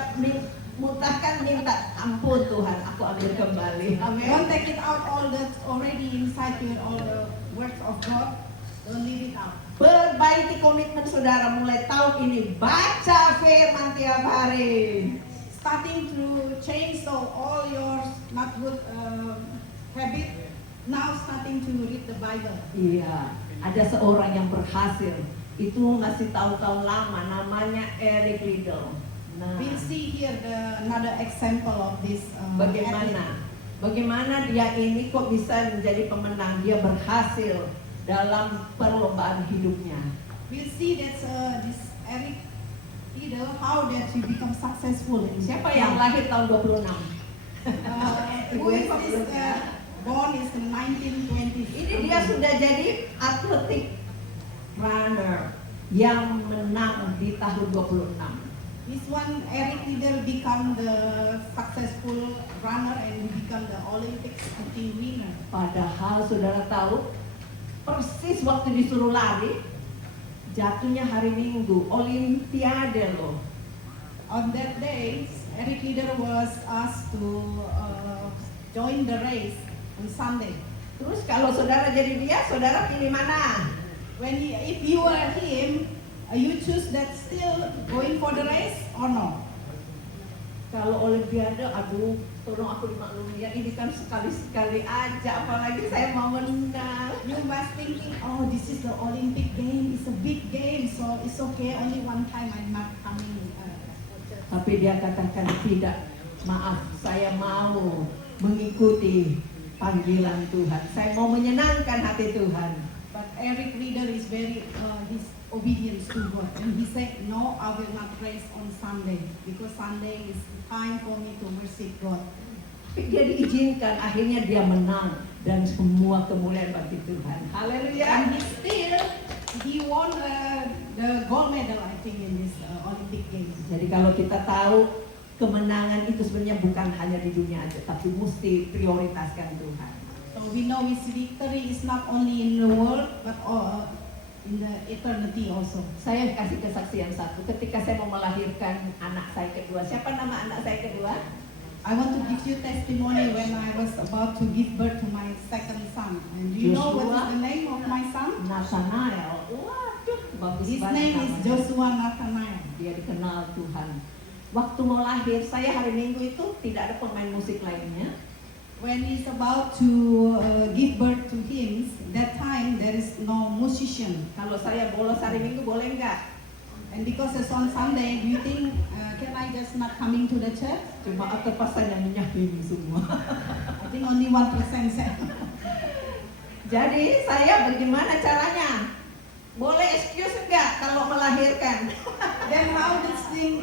muntahkan, minta ampun Tuhan, aku ambil kembali. Amin. Don't take it out all that's already inside you, all the words of God. Don't leave it out. Perbaiki komitmen saudara mulai tahun ini, baca firman tiap hari. Starting to change so all your not good habit. Now starting to read the Bible. Iya, ada seorang yang berhasil. Itu masih tahun-tahun lama, namanya Eric Liddell. Nah, We'll see here another example of this. Bagaimana dia ini kok bisa menjadi pemenang? Dia berhasil dalam perlombaan hidupnya. We'll see that this Eric Liddell, how that he become successful. Siapa yang lahir tahun 26? Who is this? Born is in 1920. Ini dia sudah jadi atletik runner yang menang di tahun 26. This one, Eric Liddell become the successful runner and become the Olympic shooting winner. Padahal saudara tahu, persis waktu disuruh lari, jatuhnya hari Minggu, Olimpiade loh. On that day, Eric Liddell was asked to join the race on Sunday. Terus kalau saudara jadi dia, saudara pilih mana? If you were him, you choose that still going for the race or no? Kalau Olimpiade, aduh, tolong aku dimaklumi ya, ini kan sekali-sekali aja, apalagi saya mau menang. You must thinking, oh, this is the Olympic game, it's a big game, so it's okay. Only one time I'm not coming. Tapi dia katakan tidak, maaf, saya mau mengikuti panggilan Tuhan. Saya mau menyenangkan hati Tuhan. But Eric Liddell is very his obedience to God, and he said, no, I will not race on Sunday because Sunday is time for me to worship God. Tapi dia diizinkan, akhirnya dia menang dan semua kemuliaan bagi Tuhan. Haleluya. And he won the gold medal, I think, in this Olympic Games. Jadi kalau kita tahu kemenangan itu sebenarnya bukan hanya di dunia aja, tapi mesti prioritaskan Tuhan. So we know his victory is not only in the world, but in the eternity also. Saya kasih kesaksian satu, ketika saya mau melahirkan anak saya kedua. Siapa nama anak saya kedua? I want to give you testimony when I was about to give birth to my second son. And do you know what is the name of my son? Nathanael. Waduh, bagus His banget name is namanya. Joshua Nathanael. Dia dikenal Tuhan. Waktu mau lahir, saya hari Minggu itu tidak ada pemain musik lainnya. When he's about to give birth to him, that time there is no musician. Kalau saya bolos hari Minggu boleh nggak? And because it's on Sunday, do you think can I just not coming to the church? Cuma atau pas nyanyinya ini semua. I think only 1% said. Jadi saya bagaimana caranya? Boleh excuse nggak kalau melahirkan? Then how this thing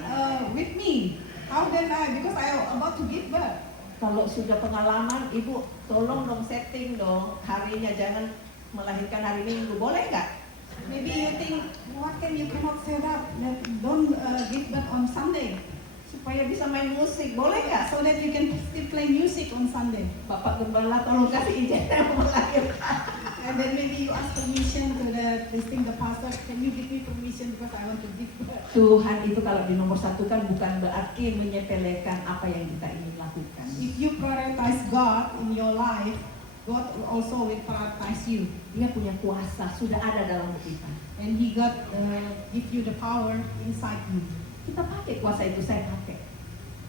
with me? How then because I about to give birth. Kalau sudah pengalaman, ibu tolong dong setting dong harinya, jangan melahirkan hari Minggu, boleh nggak? Maybe you think, what can you cannot set up that don't give birth on Sunday, Supaya bisa main musik, boleh nggak? so that you can still play music on Sunday. Bapak Gembala tolong kasih izin saya mau melahirkan. And then maybe you ask permission to the pastor, can you give me permission because I want to give birth. Tuhan itu kalau di nomor satu kan bukan berarti menyepelekan apa yang kita ingin lakukan. If you prioritize God in your life, God also will prioritize you. Dia punya kuasa, sudah ada dalam kita. And He got give you the power inside you. Kita pakai kuasa itu, saya pakai.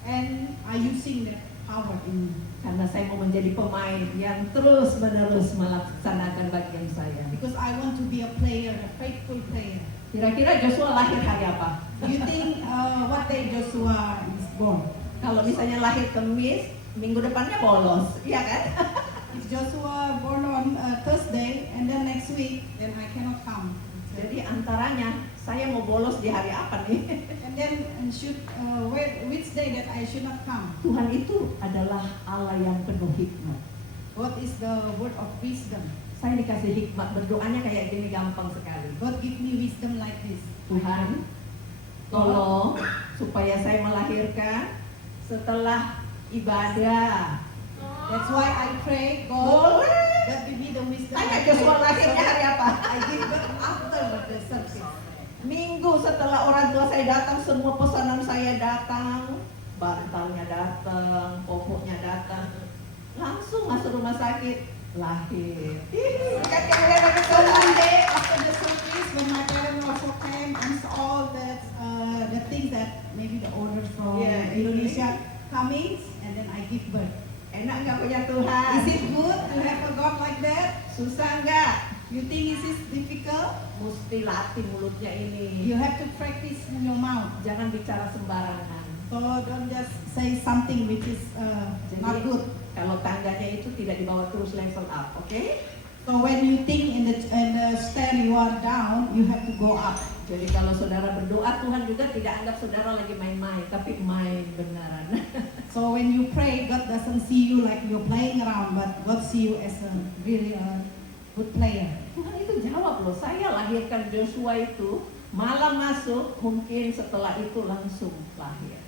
And are using that power in you. Karena saya mau menjadi pemain yang terus-menerus melaksanakan bagian saya. Because I want to be a player, a faithful player. Kira-kira Joshua lahir hari apa? You think what day Joshua is born? Kalau misalnya lahir Kamis, minggu depannya bolos, iya kan? If Joshua born on Thursday and then next week, then I cannot come. Jadi antaranya, saya mau bolos di hari apa nih? And then which day that I should not come? Tuhan itu adalah Allah yang penuh hikmat. What is the word of wisdom? Saya dikasih hikmat, berdoanya kayak gini gampang sekali. God give me wisdom like this. Tuhan, tolong supaya saya melahirkan setelah ibadah. That's why I pray, God, Boleh. that give me the wisdom. Tanya Joshua lahirnya hari apa? I give birth after the service. Minggu setelah orang tua saya datang, semua pesanan saya datang. bantalnya datang, popoknya datang, langsung masuk rumah sakit, lahir. Kan yang udah So one day after the service, when my parents also came and saw all that the things that maybe the order from Yeah, Indonesia coming, and then I give birth. Enak nggak punya Tuhan? Is it good to have a God like that? Susah nggak? You think is it difficult? Mesti latih mulutnya ini. You have to practice in your mouth. Jangan bicara sembarangan. So don't just say something which is not good. Kalau tangganya itu tidak dibawa terus level up, oke? So when you think in the stair you are down, you have to go up. Jadi kalau saudara berdoa, Tuhan juga tidak anggap saudara lagi main-main, tapi main benaran. So when you pray, God doesn't see you like you're playing around, but God see you as a really good player. Tuhan itu jawab loh, saya lahirkan Joshua itu, malam masuk, mungkin setelah itu langsung lahir.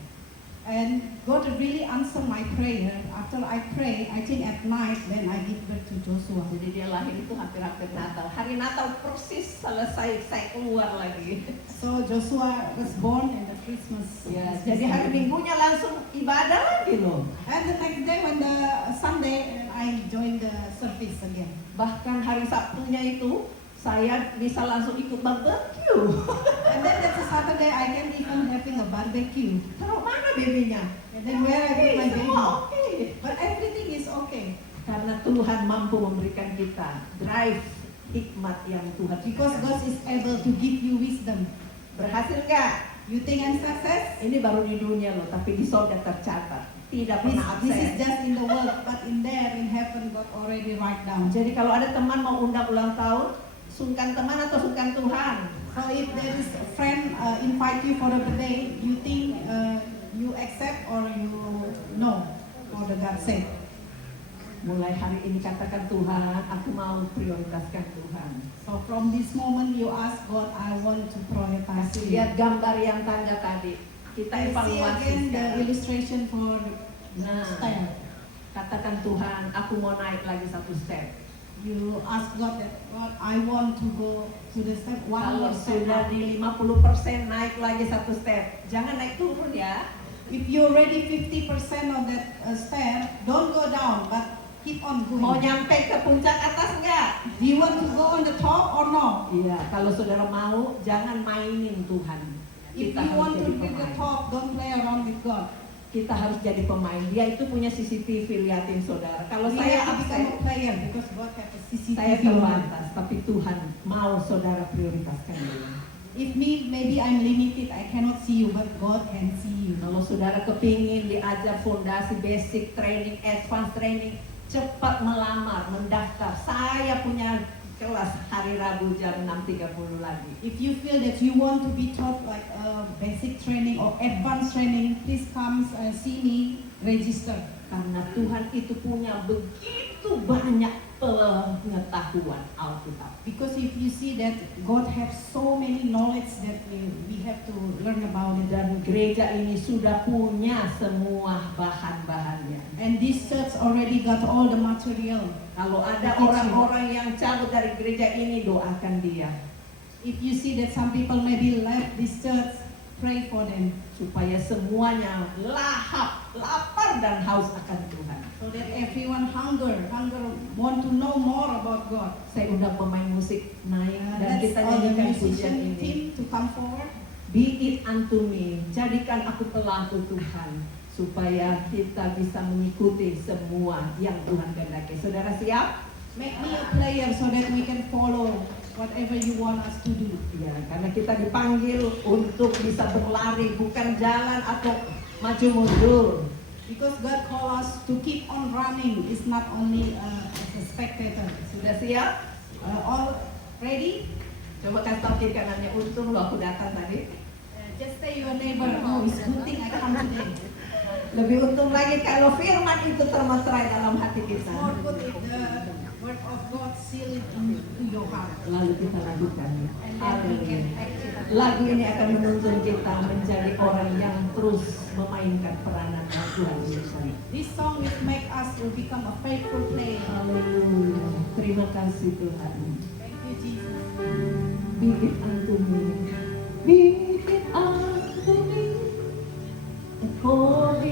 And God really answer my prayer. After I pray, I think at night, then I give birth to Joshua. Jadi dia lahir itu hampir-hampir Natal. Hari Natal persis selesai, saya keluar lagi. So Joshua was born in the Christmas. Ya, jadi hari Minggunya langsung ibadah lagi loh. And the next day when the Sunday, I joined the service again. Bahkan hari Sabtunya itu saya bisa langsung ikut barbecue. And then that's a Saturday, I can even having a barbecue. Taruh mana babynya? And then where I put my baby. Semua oke. But everything is okay. Karena Tuhan mampu memberikan kita drive hikmat yang Tuhan Because berikan. God is able to give you wisdom. Berhasil nggak? You think I'm success? Ini baru di dunia loh, tapi di sorga tercatat. Tidak This pernah is absen. just in the world, but in there, in heaven, God already write down. Jadi kalau ada teman mau undang ulang tahun, sungkan teman atau sungkan Tuhan? So if there is a friend invite you for a birthday, you think you accept or you no for the God sake. Mulai hari ini katakan Tuhan, aku mau prioritaskan Tuhan. So from this moment you ask God, I want to prioritize you. Lihat gambar yang tanda tadi. Kita I see evaluasi again the sekarang. illustration for Nah, stair. katakan Tuhan, aku mau naik lagi satu step. You ask God that God, I want to go to the step one Kalau more step. sudah di 50% naik lagi satu step. Jangan naik turun ya. If you're already 50% of that stair, don't go down, but keep on Mau going. nyampe ke puncak atas nggak? Do you want to go on the top or no? Iya, kalau saudara mau, jangan mainin Tuhan. If Kita you harus want to jadi be the pemain. top, don't play around with God. Kita harus jadi pemain. Dia itu punya CCTV, liatin saudara. Kalau We saya have to become a absen, player because God has a CCTV. saya on it. terbatas. Tapi Tuhan mau saudara prioritaskan dia. If me, maybe I'm limited, I cannot see you, but God can see you. Kalau saudara kepingin diajar fondasi, basic training, advance training, cepat melamar, mendaftar. Saya punya kelas hari Rabu jam 6.30 lagi. If you feel that you want to be taught like basic training or advanced training, please come see me, register. Karena Tuhan itu punya begitu banyak pengetahuan Alkitab. Because if you see that God has so many knowledge that we have to learn about it. Dan gereja ini sudah punya semua bahan-bahannya. And this church already got all the material. Kalau ada orang-orang yang cabut dari gereja ini, doakan dia. If you see that some people maybe left this church, pray for them. Supaya semuanya lapar dan haus akan Tuhan. So that everyone hunger, want to know more about God. Saya undang pemain musik naik dan Let's kita all the nyanyikan pujian musician ini. team to come forward. Be it unto me, jadikan aku pelaku Tuhan, supaya kita bisa mengikuti semua yang Tuhan kehendaki. Saudara siap? Make me a player so that we can follow whatever you want us to do. Ya, karena kita dipanggil untuk bisa berlari, bukan jalan atau maju mundur. Because God call us to keep on running. It's not only as a spectator. Sudah siap? All ready? Coba kasih tahu kiri kanannya, untung lo aku datang tadi. Just say your neighbor, oh, it's good thing I come today. Lebih untung lagi kalau firman itu termeterai dalam hati It's kita. more good if the word of God seal it into your heart. Lalu kita lakukan. And then we can act it. Lagu ini akan menuntun kita menjadi orang yang terus memainkan peranan yang Tuhan berikan. This song will make us to become a faithful player. Haleluya. Terima kasih Tuhan. Thank you, Jesus. Be it unto me. Be it unto me. According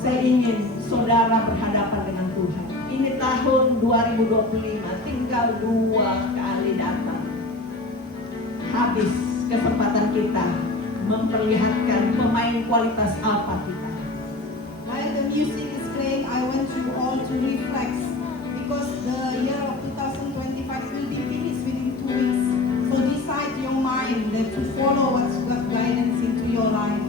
Saya ingin saudara berhadapan dengan Tuhan. Ini tahun 2025, tinggal 2 kali datang. Habis kesempatan kita memperlihatkan pemain kualitas apa kita. While the music is playing, I want you all to reflect because the year of 2025 will be finished within 2 weeks. So decide your mind that to follow what's God's guidance into your life.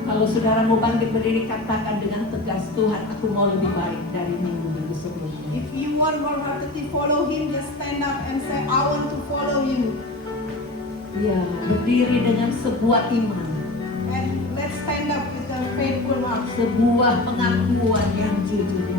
Kalau saudara mau bangkit berdiri, katakan dengan tegas, Tuhan, aku mau lebih baik dari minggu-minggu sebelumnya. If you want more to follow Him, just stand up and say, I want to follow you. Ya, berdiri dengan sebuah iman, And let's stand up with a faithful heart. sebuah pengakuan yang jujur.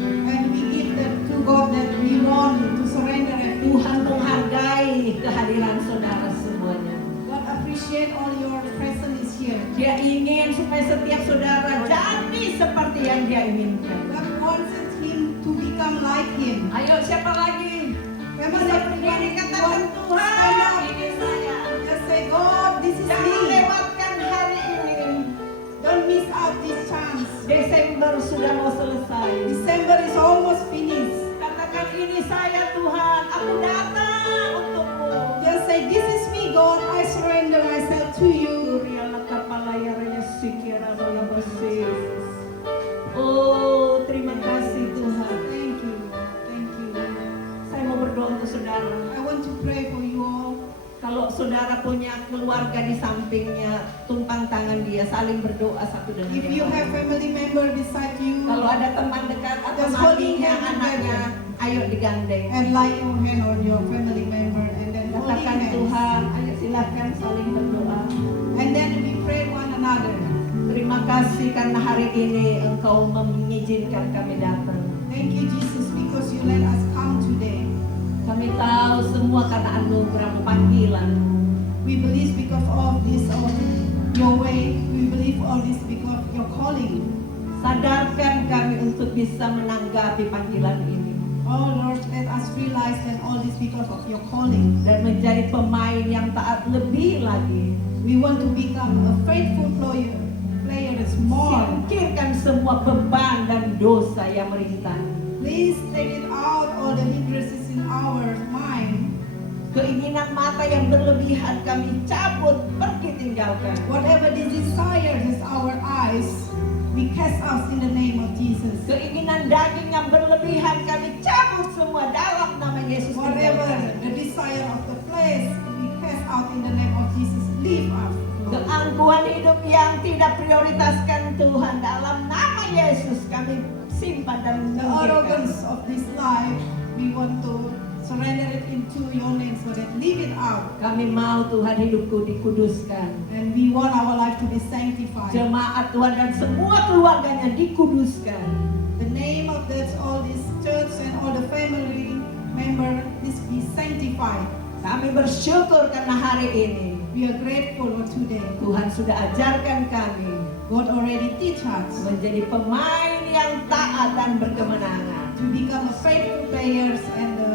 And we give that to God that we want to surrender everything. Tuhan menghargai kehadiran saudara semuanya. God appreciate all your presence here. Dia ingin supaya setiap saudara jadi seperti yang dia inginkan. God wants him to become like Him. Ayo, siapa lagi? Memang Bisa berdiri, katakan, Tuhan, ini saya. Just say, God, this is Jangan me. lewatkan hari ini. Don't miss out this chance. Desember sudah mau selesai. December is almost finished. Katakan, ini saya Tuhan, aku datang untukmu. Just say, this is me, God. I surrender myself to you. Oh, terima kasih Tuhan. Thank you. Thank you. Saya mau berdoa untuk saudara. I want to pray for you all. Kalau saudara punya keluarga di sampingnya, tumpang tangan dia, saling berdoa satu dengan If yang you lain. have family member beside you, Kalau ada teman dekat atau Just holding matinya hand anaknya, ayo digandeng. and lay your hand on your family member, and then holding Katakan, hands. Tuhan, ayo silakan saling berdoa. And then we pray one another. Terima kasih karena hari ini Engkau mengizinkan kami datang. Thank you, Jesus, because you let us come today. Kami tahu semua karena anugerah panggilan. We believe because of this, of your way. We believe all this because of your calling. Sadarkan kami untuk bisa menanggapi panggilan ini Oh Lord, let us realize that all this because of your calling. dan menjadi pemain yang taat lebih lagi. We want to become a faithful player is more. Singkirkan semua beban dan dosa yang merintangi. Please take it out all the hindrances in our mind. Keinginan mata yang berlebihan kami cabut, pergi tinggalkan. Whatever the desire is our eyes, we cast out in the name of Jesus. Keinginan daging yang berlebihan kami cabut semua dalam nama Yesus. Whatever tinggalkan. the desire of the flesh, we cast out in the name of Jesus. Leave us. Lord. Keangkuhan hidup yang tidak prioritaskan Tuhan dalam nama Yesus kami simpan dan The singkirkan. arrogance of this life, we want to surrender it into your name so that leave it out. Kami mau Tuhan hidupku dikuduskan. And we want our life to be sanctified. Jemaat Tuhan dan semua keluarganya dikuduskan. The name of this, all this church and all the family member, this be sanctified. Kami bersyukur karena hari ini We are grateful for today. Tuhan sudah ajarkan kami God already teach us menjadi pemain yang taat dan berkemenangan. to become a faithful players and to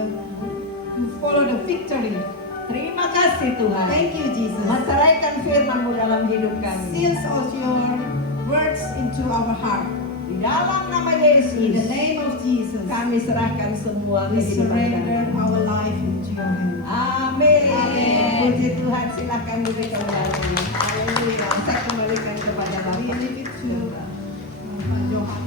follow the victory. Terima kasih Tuhan. Thank you, Jesus. Mencurahkan firman-Mu dalam hidup kami. Seals of your words into our heart. Di dalam nama In Yesus, the name of Jesus, kami serahkan semua we kehidupan surrender kami. our life into your hands. Amin. beri kembali. Haleluya. Saya kembalikan kepada We Bapak. leave it to Pak Johan.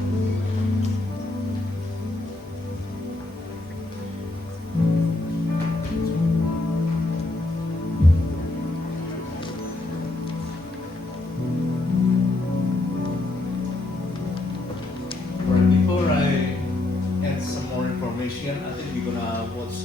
Right, before I add some more information, I think we're gonna watch